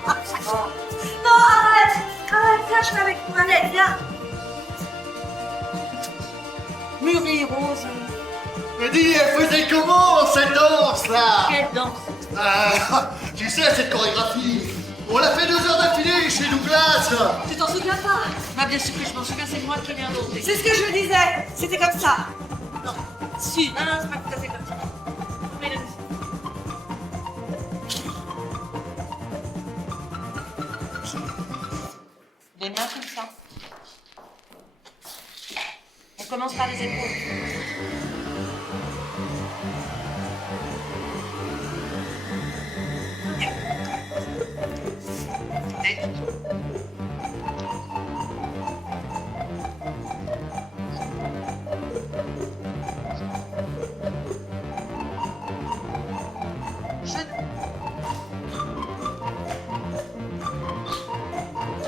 Non, arrête! Arrête, cache-la avec moi, allez, viens! Mûri, rose. Mais dis, elle faisait comment cette danse là? Quelle danse? Tu sais, cette chorégraphie, on l'a fait 2 heures d'affilée chez Douglas. Tu t'en souviens pas? Bah, bien sûr que je m'en souviens, c'est moi qui l'ai inventé. C'est ce que je disais, c'était comme ça. Non. Si. Non, non, c'est pas tout à fait comme ça. Mais le- Les mains comme ça. On commence par les épaules.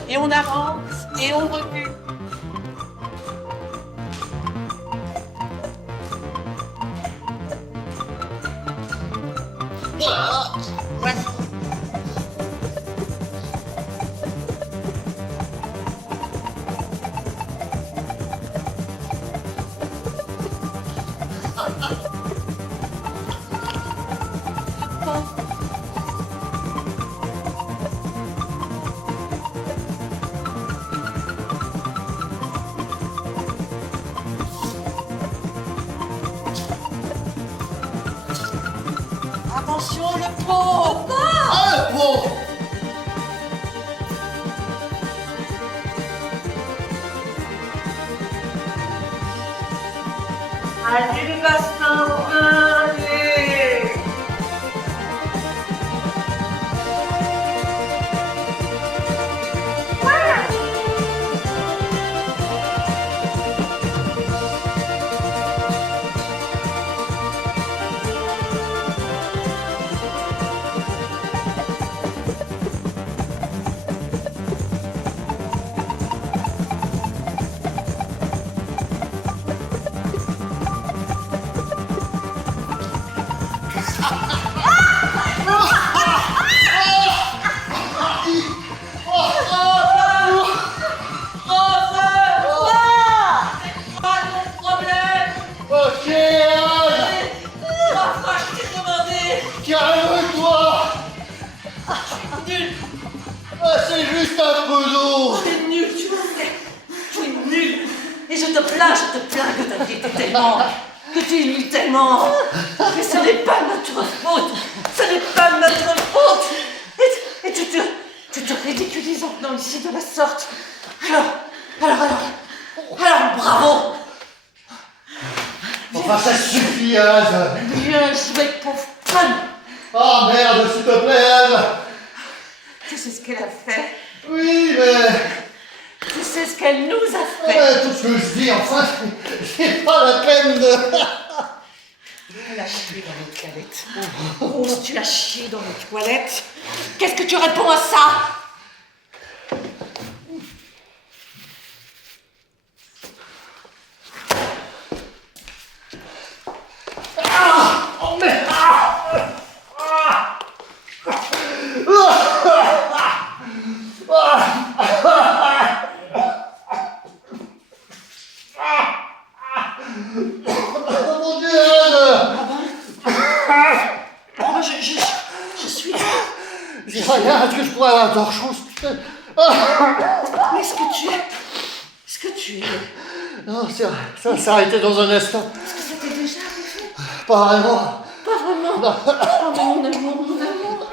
Et on avance, et on recule. Voilà. Ouais. Attention, le pot! Ah, bon. Allez, les bastons, allez! Ok, Anne, calme-toi. Ah, c'est juste un peu d'eau. T'es nul, tu le sais. Tu es nul. Et je te plains que ta vie était tellement. Que tu es nul tellement. Mais ce n'est pas notre faute. Ce n'est pas notre faute. Et tu te ridiculises en venant ici de la sorte. Alors, bravo. Enfin, ça suffit, Anne. Bien joué, pauvre conne. Oh merde, s'il te plaît, Anne. Tu sais ce qu'elle a fait. Oui, mais... Tu sais ce qu'elle nous a fait. Ouais, tout ce que je dis, enfin, c'est pas la peine de... Elle a chié dans nos toilettes. Rose, tu l'as chié dans nos toilettes. Qu'est-ce que tu réponds à ça? Oh mon Dieu, Anne! Ah ben Ah ben, je suis... J'ai rien, est-ce que je pourrais avoir d'autre chose? Mais est-ce que tu es... Est-ce que tu es... Non, ça s'est arrêté dans un instant. Est-ce que ça t'est déjà arrivé? Pas vraiment. Pas vraiment. Oh mon amour, mon amour.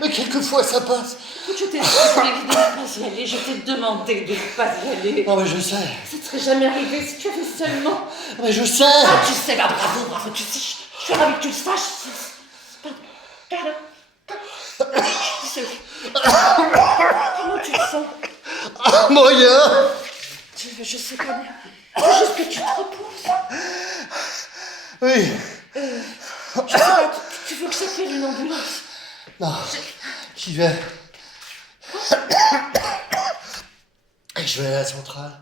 Mais quelquefois ça passe. Je t'ai supplié de ne pas y aller, je t'ai demandé de ne pas y aller. Non mais je sais. Ça ne serait jamais arrivé si tu avais seulement... Mais je sais. Ah, tu sais, bah bravo, bravo, tu sais, je suis ravie que tu le saches. Pardon. Tu sais, comment tu te sens? Ah, moyen. Je sais pas bien. Faut juste que tu te reposes. Oui. Je sais pas, tu veux que j'appelle une ambulance? Non, j'y vais. Et je vais à la centrale.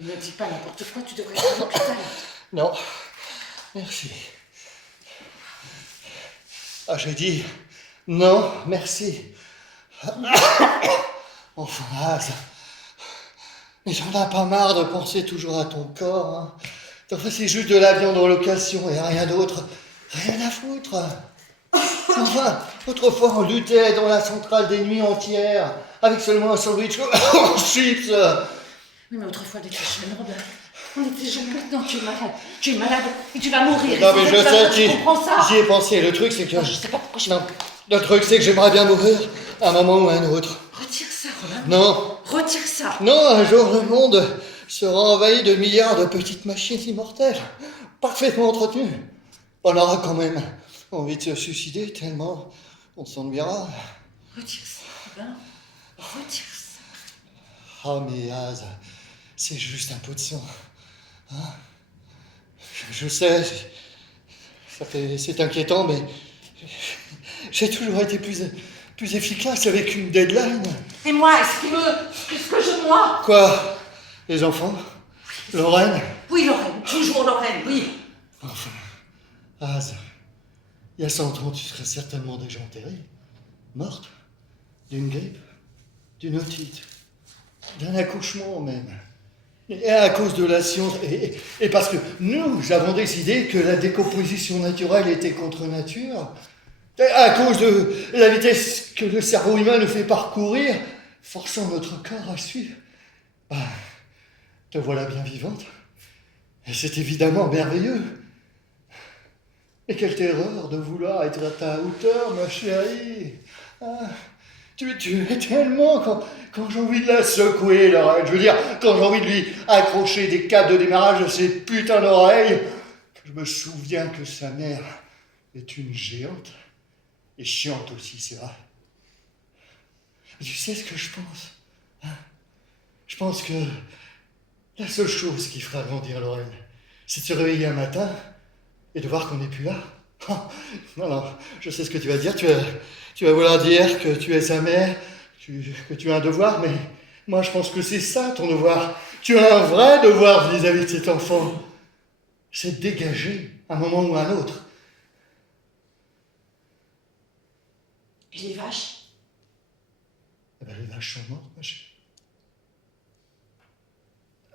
Ne dis pas n'importe quoi, tu devrais être à l'hôpital. Non, merci. Ah, j'ai dit non, merci. Enfin, Az, mais j'en ai pas marre de penser toujours à ton corps. Hein. Enfin, c'est juste de la viande en location et rien d'autre. Rien à foutre. Enfin, autrefois, on luttait dans la centrale des nuits entières, avec seulement un sandwich en chips. Oui, mais autrefois, on était jeunes, Robin. On était jeunes. Maintenant, tu es malade. Tu es malade et tu vas mourir. Non, mais je sais, tu comprends ça? j'y ai pensé. Le truc, c'est que... Non, je sais pas pourquoi je... Non, le truc, c'est que j'aimerais bien mourir à un moment ou à un autre. Retire ça, Robin. Non, Retire ça. non, un jour, le monde sera envahi de milliards de petites machines immortelles, parfaitement entretenues. On aura quand même envie de se suicider tellement on s'ennuiera. Retire ça, Robin. Retire ça. Ah, mais Az, c'est juste un peu de sang. Hein? Je sais, c'est inquiétant, mais j'ai toujours été plus efficace avec une deadline. Et moi, est-ce que je... Moi? Quoi? Les enfants? Lorraine? Oui, Lorraine. Toujours Lorraine, oui. Enfin, Az, il y a 100 ans, tu serais certainement déjà enterrée, morte, d'une grippe, d'une otite, d'un accouchement même. Et à cause de la science, et parce que nous avons décidé que la décomposition naturelle était contre nature, à cause de la vitesse que le cerveau humain nous fait parcourir, forçant notre corps à suivre. Bah, te voilà bien vivante. Et c'est évidemment merveilleux. Et quelle terreur de vouloir être à ta hauteur, ma chérie. Ah, tu es tellement quand j'ai envie de la secouer, l'oreille. Je veux dire, quand j'ai envie de lui accrocher des câbles de démarrage à ses putains d'oreilles, que je me souviens que sa mère est une géante. Et chiante aussi, c'est vrai. Mais tu sais ce que je pense? Hein? Je pense que la seule chose qui fera grandir Lorraine, c'est de se réveiller un matin et de voir qu'on n'est plus là. Oh, non, non, je sais ce que tu vas dire. Tu vas vouloir dire que tu es sa mère, que tu as un devoir, mais moi je pense que c'est ça ton devoir. Tu as un vrai devoir vis-à-vis de cet enfant. C'est de dégager un moment ou un autre. Et les vaches? Eh ben, les vaches sont mortes, ma chérie.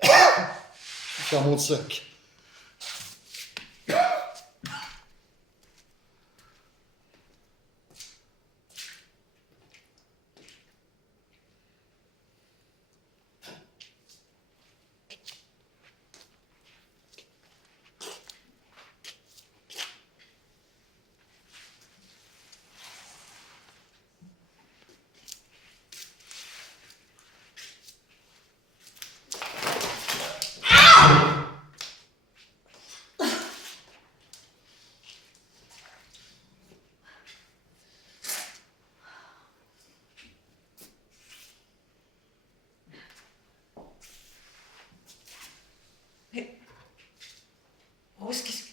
Je vais faire mon sac. Rose, qu'est-ce que...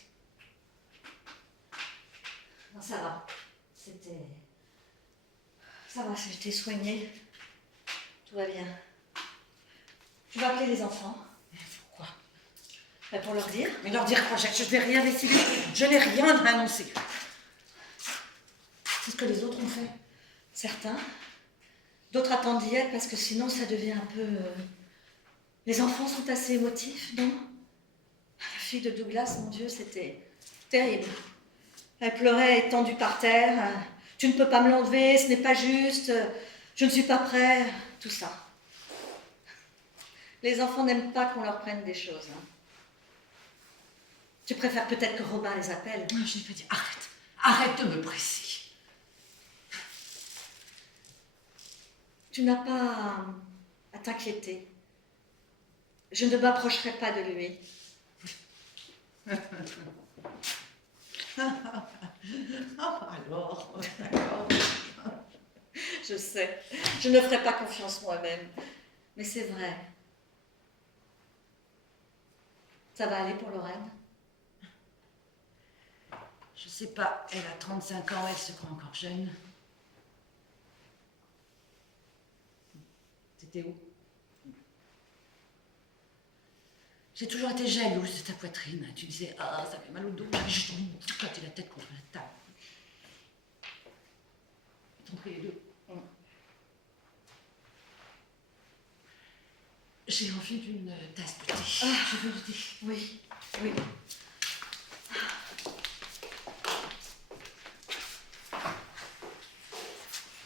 Non, ça va. Ça va, j'étais soignée. Tout va bien. Tu vas appeler les enfants. Pourquoi? Ben, pour leur dire. Mais leur dire quoi? Je n'ai rien décidé. Je n'ai rien annoncé. C'est ce que les autres ont fait. Certains. D'autres attendent d'y être parce que sinon ça devient un peu... Les enfants sont assez émotifs, non? fille de Douglas, mon Dieu, c'était terrible. Elle pleurait étendue par terre. Tu ne peux pas me l'enlever, ce n'est pas juste. Je ne suis pas prêt. Tout ça. Les enfants n'aiment pas qu'on leur prenne des choses. Hein. Tu préfères peut-être que Robin les appelle. Non, je n'ai pas dit arrête. Arrête de me presser. Tu n'as pas à t'inquiéter. Je ne m'approcherai pas de lui. Alors, d'accord. Je sais, je ne ferai pas confiance moi-même. Mais c'est vrai. Ça va aller pour Lorraine? Je sais pas, elle a 35 ans, elle se croit encore jeune. T'étais où? J'ai toujours été jalouse de ta poitrine. Tu disais, ah, ça fait mal au dos. J'avais juste envie de t'éclater la tête contre la table. T'en prie les deux. J'ai envie d'une tasse de thé. Je veux le thé. Oui, oui.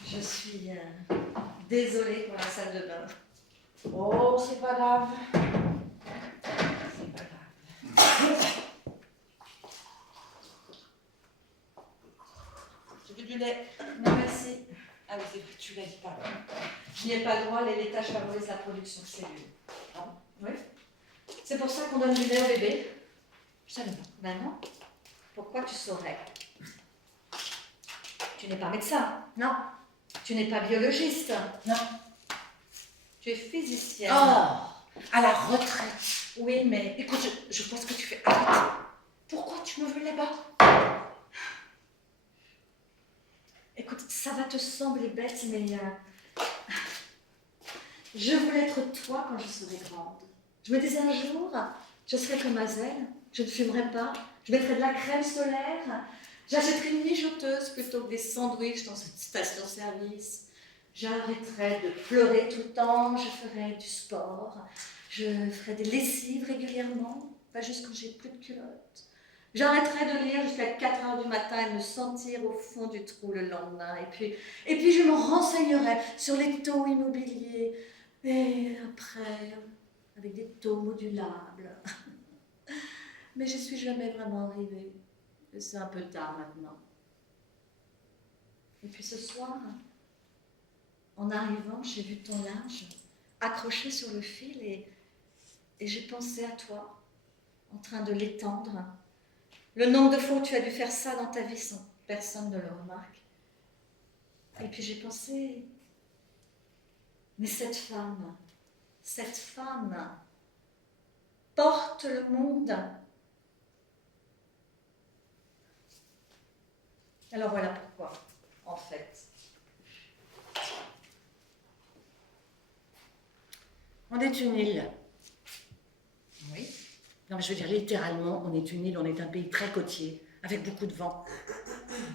Je suis désolée pour la salle de bain. Oh, c'est pas grave. C'est pas grave. Tu veux du lait? Non, merci. Ah oui, c'est vrai, tu l'as dit pas. Je n'y ai pas le droit, les laitages favorisent la production de cellules. Ah bon? Oui. C'est pour ça qu'on donne du lait au bébé. Je savais pas. Ben non. Pourquoi tu saurais? Tu n'es pas médecin. Non. Tu n'es pas biologiste. Non. Tu es physicienne. Oh, à la retraite. Oui, mais Écoute, je vois ce que tu fais. Arrête. Pourquoi tu me veux là-bas? écoute, ça va te sembler bête, mais je voulais être toi quand je serai grande. Je me disais un jour, je serai comme Hazel, je ne fumerai pas, je mettrai de la crème solaire, j'achèterai une mijoteuse plutôt que des sandwichs dans cette station-service. J'arrêterai de pleurer tout le temps, je ferai du sport, je ferai des lessives régulièrement, pas juste quand j'ai plus de culottes. J'arrêterai de lire jusqu'à 4 heures du matin et me sentir au fond du trou le lendemain. Et puis je me renseignerai sur les taux immobiliers. Et après, avec des taux modulables. Mais je suis jamais vraiment arrivée. Et c'est un peu tard maintenant. Et puis ce soir, en arrivant, j'ai vu ton linge accroché sur le fil et j'ai pensé à toi, en train de l'étendre. Le nombre de fois où tu as dû faire ça dans ta vie sans que personne ne le remarque. Et puis j'ai pensé, mais cette femme porte le monde. Alors voilà pourquoi, en fait. On est une île. Oui. Non, mais je veux dire, littéralement, on est une île, on est un pays très côtier, avec beaucoup de vent.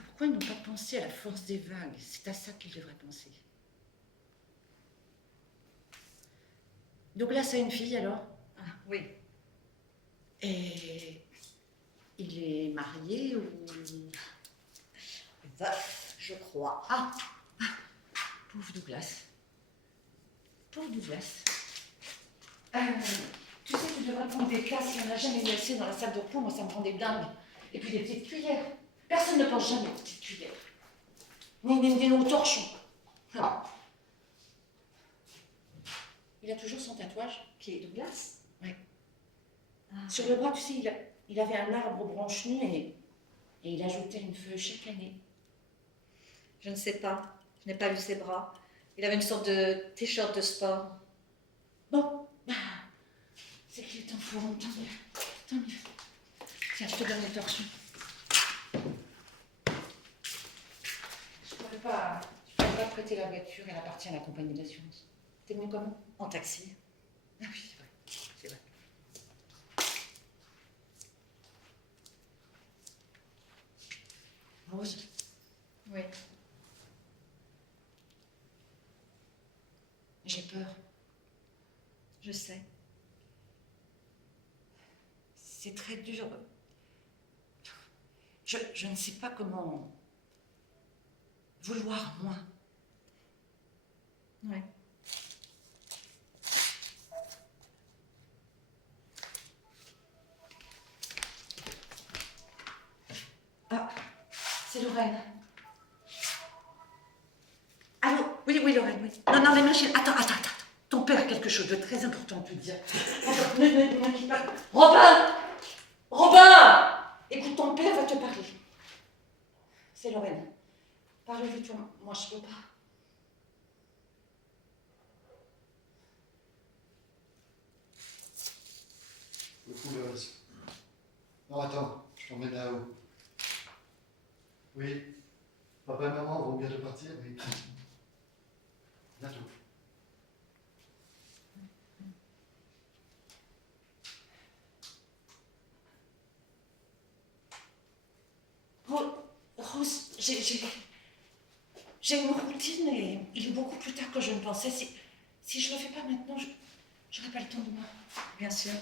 Pourquoi ils n'ont pas pensé à la force des vagues? C'est à ça qu'ils devraient penser. Douglas a une fille, alors? Ah, oui. Et il est marié ou... Veuf, je crois. Ah, pauvre Douglas. Pauvre Douglas. Tu sais, tu devrais prendre des tasses, il n'y en a jamais eu assez dans la salle de repos, moi ça me rendait dingue. Et puis des petites cuillères. Personne ne pense jamais aux petites cuillères. Ni aux torchons. Ah. Il a toujours son tatouage. Qui est Douglas? Oui. Ah. Sur le bras, tu sais, il avait un arbre aux branches nues et il ajoutait une feuille chaque année. Je ne sais pas. Je n'ai pas vu ses bras. Il avait une sorte de t-shirt de sport. Bon, c'est qu'il est en forme, tant mieux. Tant mieux. Tiens, je te donne les torchons. Je pourrais pas prêter la voiture, elle appartient à la compagnie d'assurance. T'es venu comment? En taxi. Ah oui, c'est vrai. C'est vrai. Rose, Oui. j'ai peur. Je sais. c'est très dur. Je ne sais pas comment vouloir moins. Ouais. Ah, c'est Lorraine. Allô? Oui, Lorraine, oui. Non, les machines. Attends. Ton père a quelque chose de très important à te dire. Attends, ne quitte pas. Robin! Écoute, ton père va te parler. C'est Lorraine. Parle-lui, toi. Moi, je peux pas. Le fouleuse. Non, attends, je t'emmène là-haut. Oui. Papa et maman vont bientôt partir, oui. Bientôt. Rose, j'ai une routine et il est beaucoup plus tard que je ne pensais. Si je le fais pas maintenant, je n'aurai pas le temps demain. Bien sûr.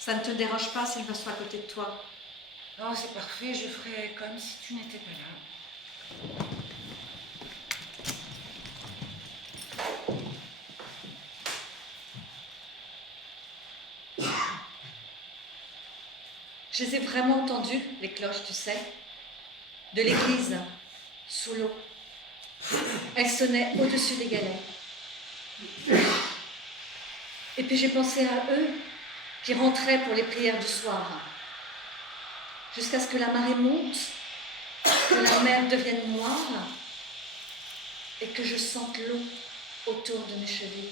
Ça ne te dérange pas si je me sois à côté de toi? Non, c'est parfait, je ferai comme si tu n'étais pas là. Je les ai vraiment entendues, les cloches, tu sais, de l'église, sous l'eau. Elles sonnaient au-dessus des galets. Et puis j'ai pensé à eux qui rentraient pour les prières du soir, jusqu'à ce que la marée monte, que la mer devienne noire et que je sente l'eau autour de mes chevilles.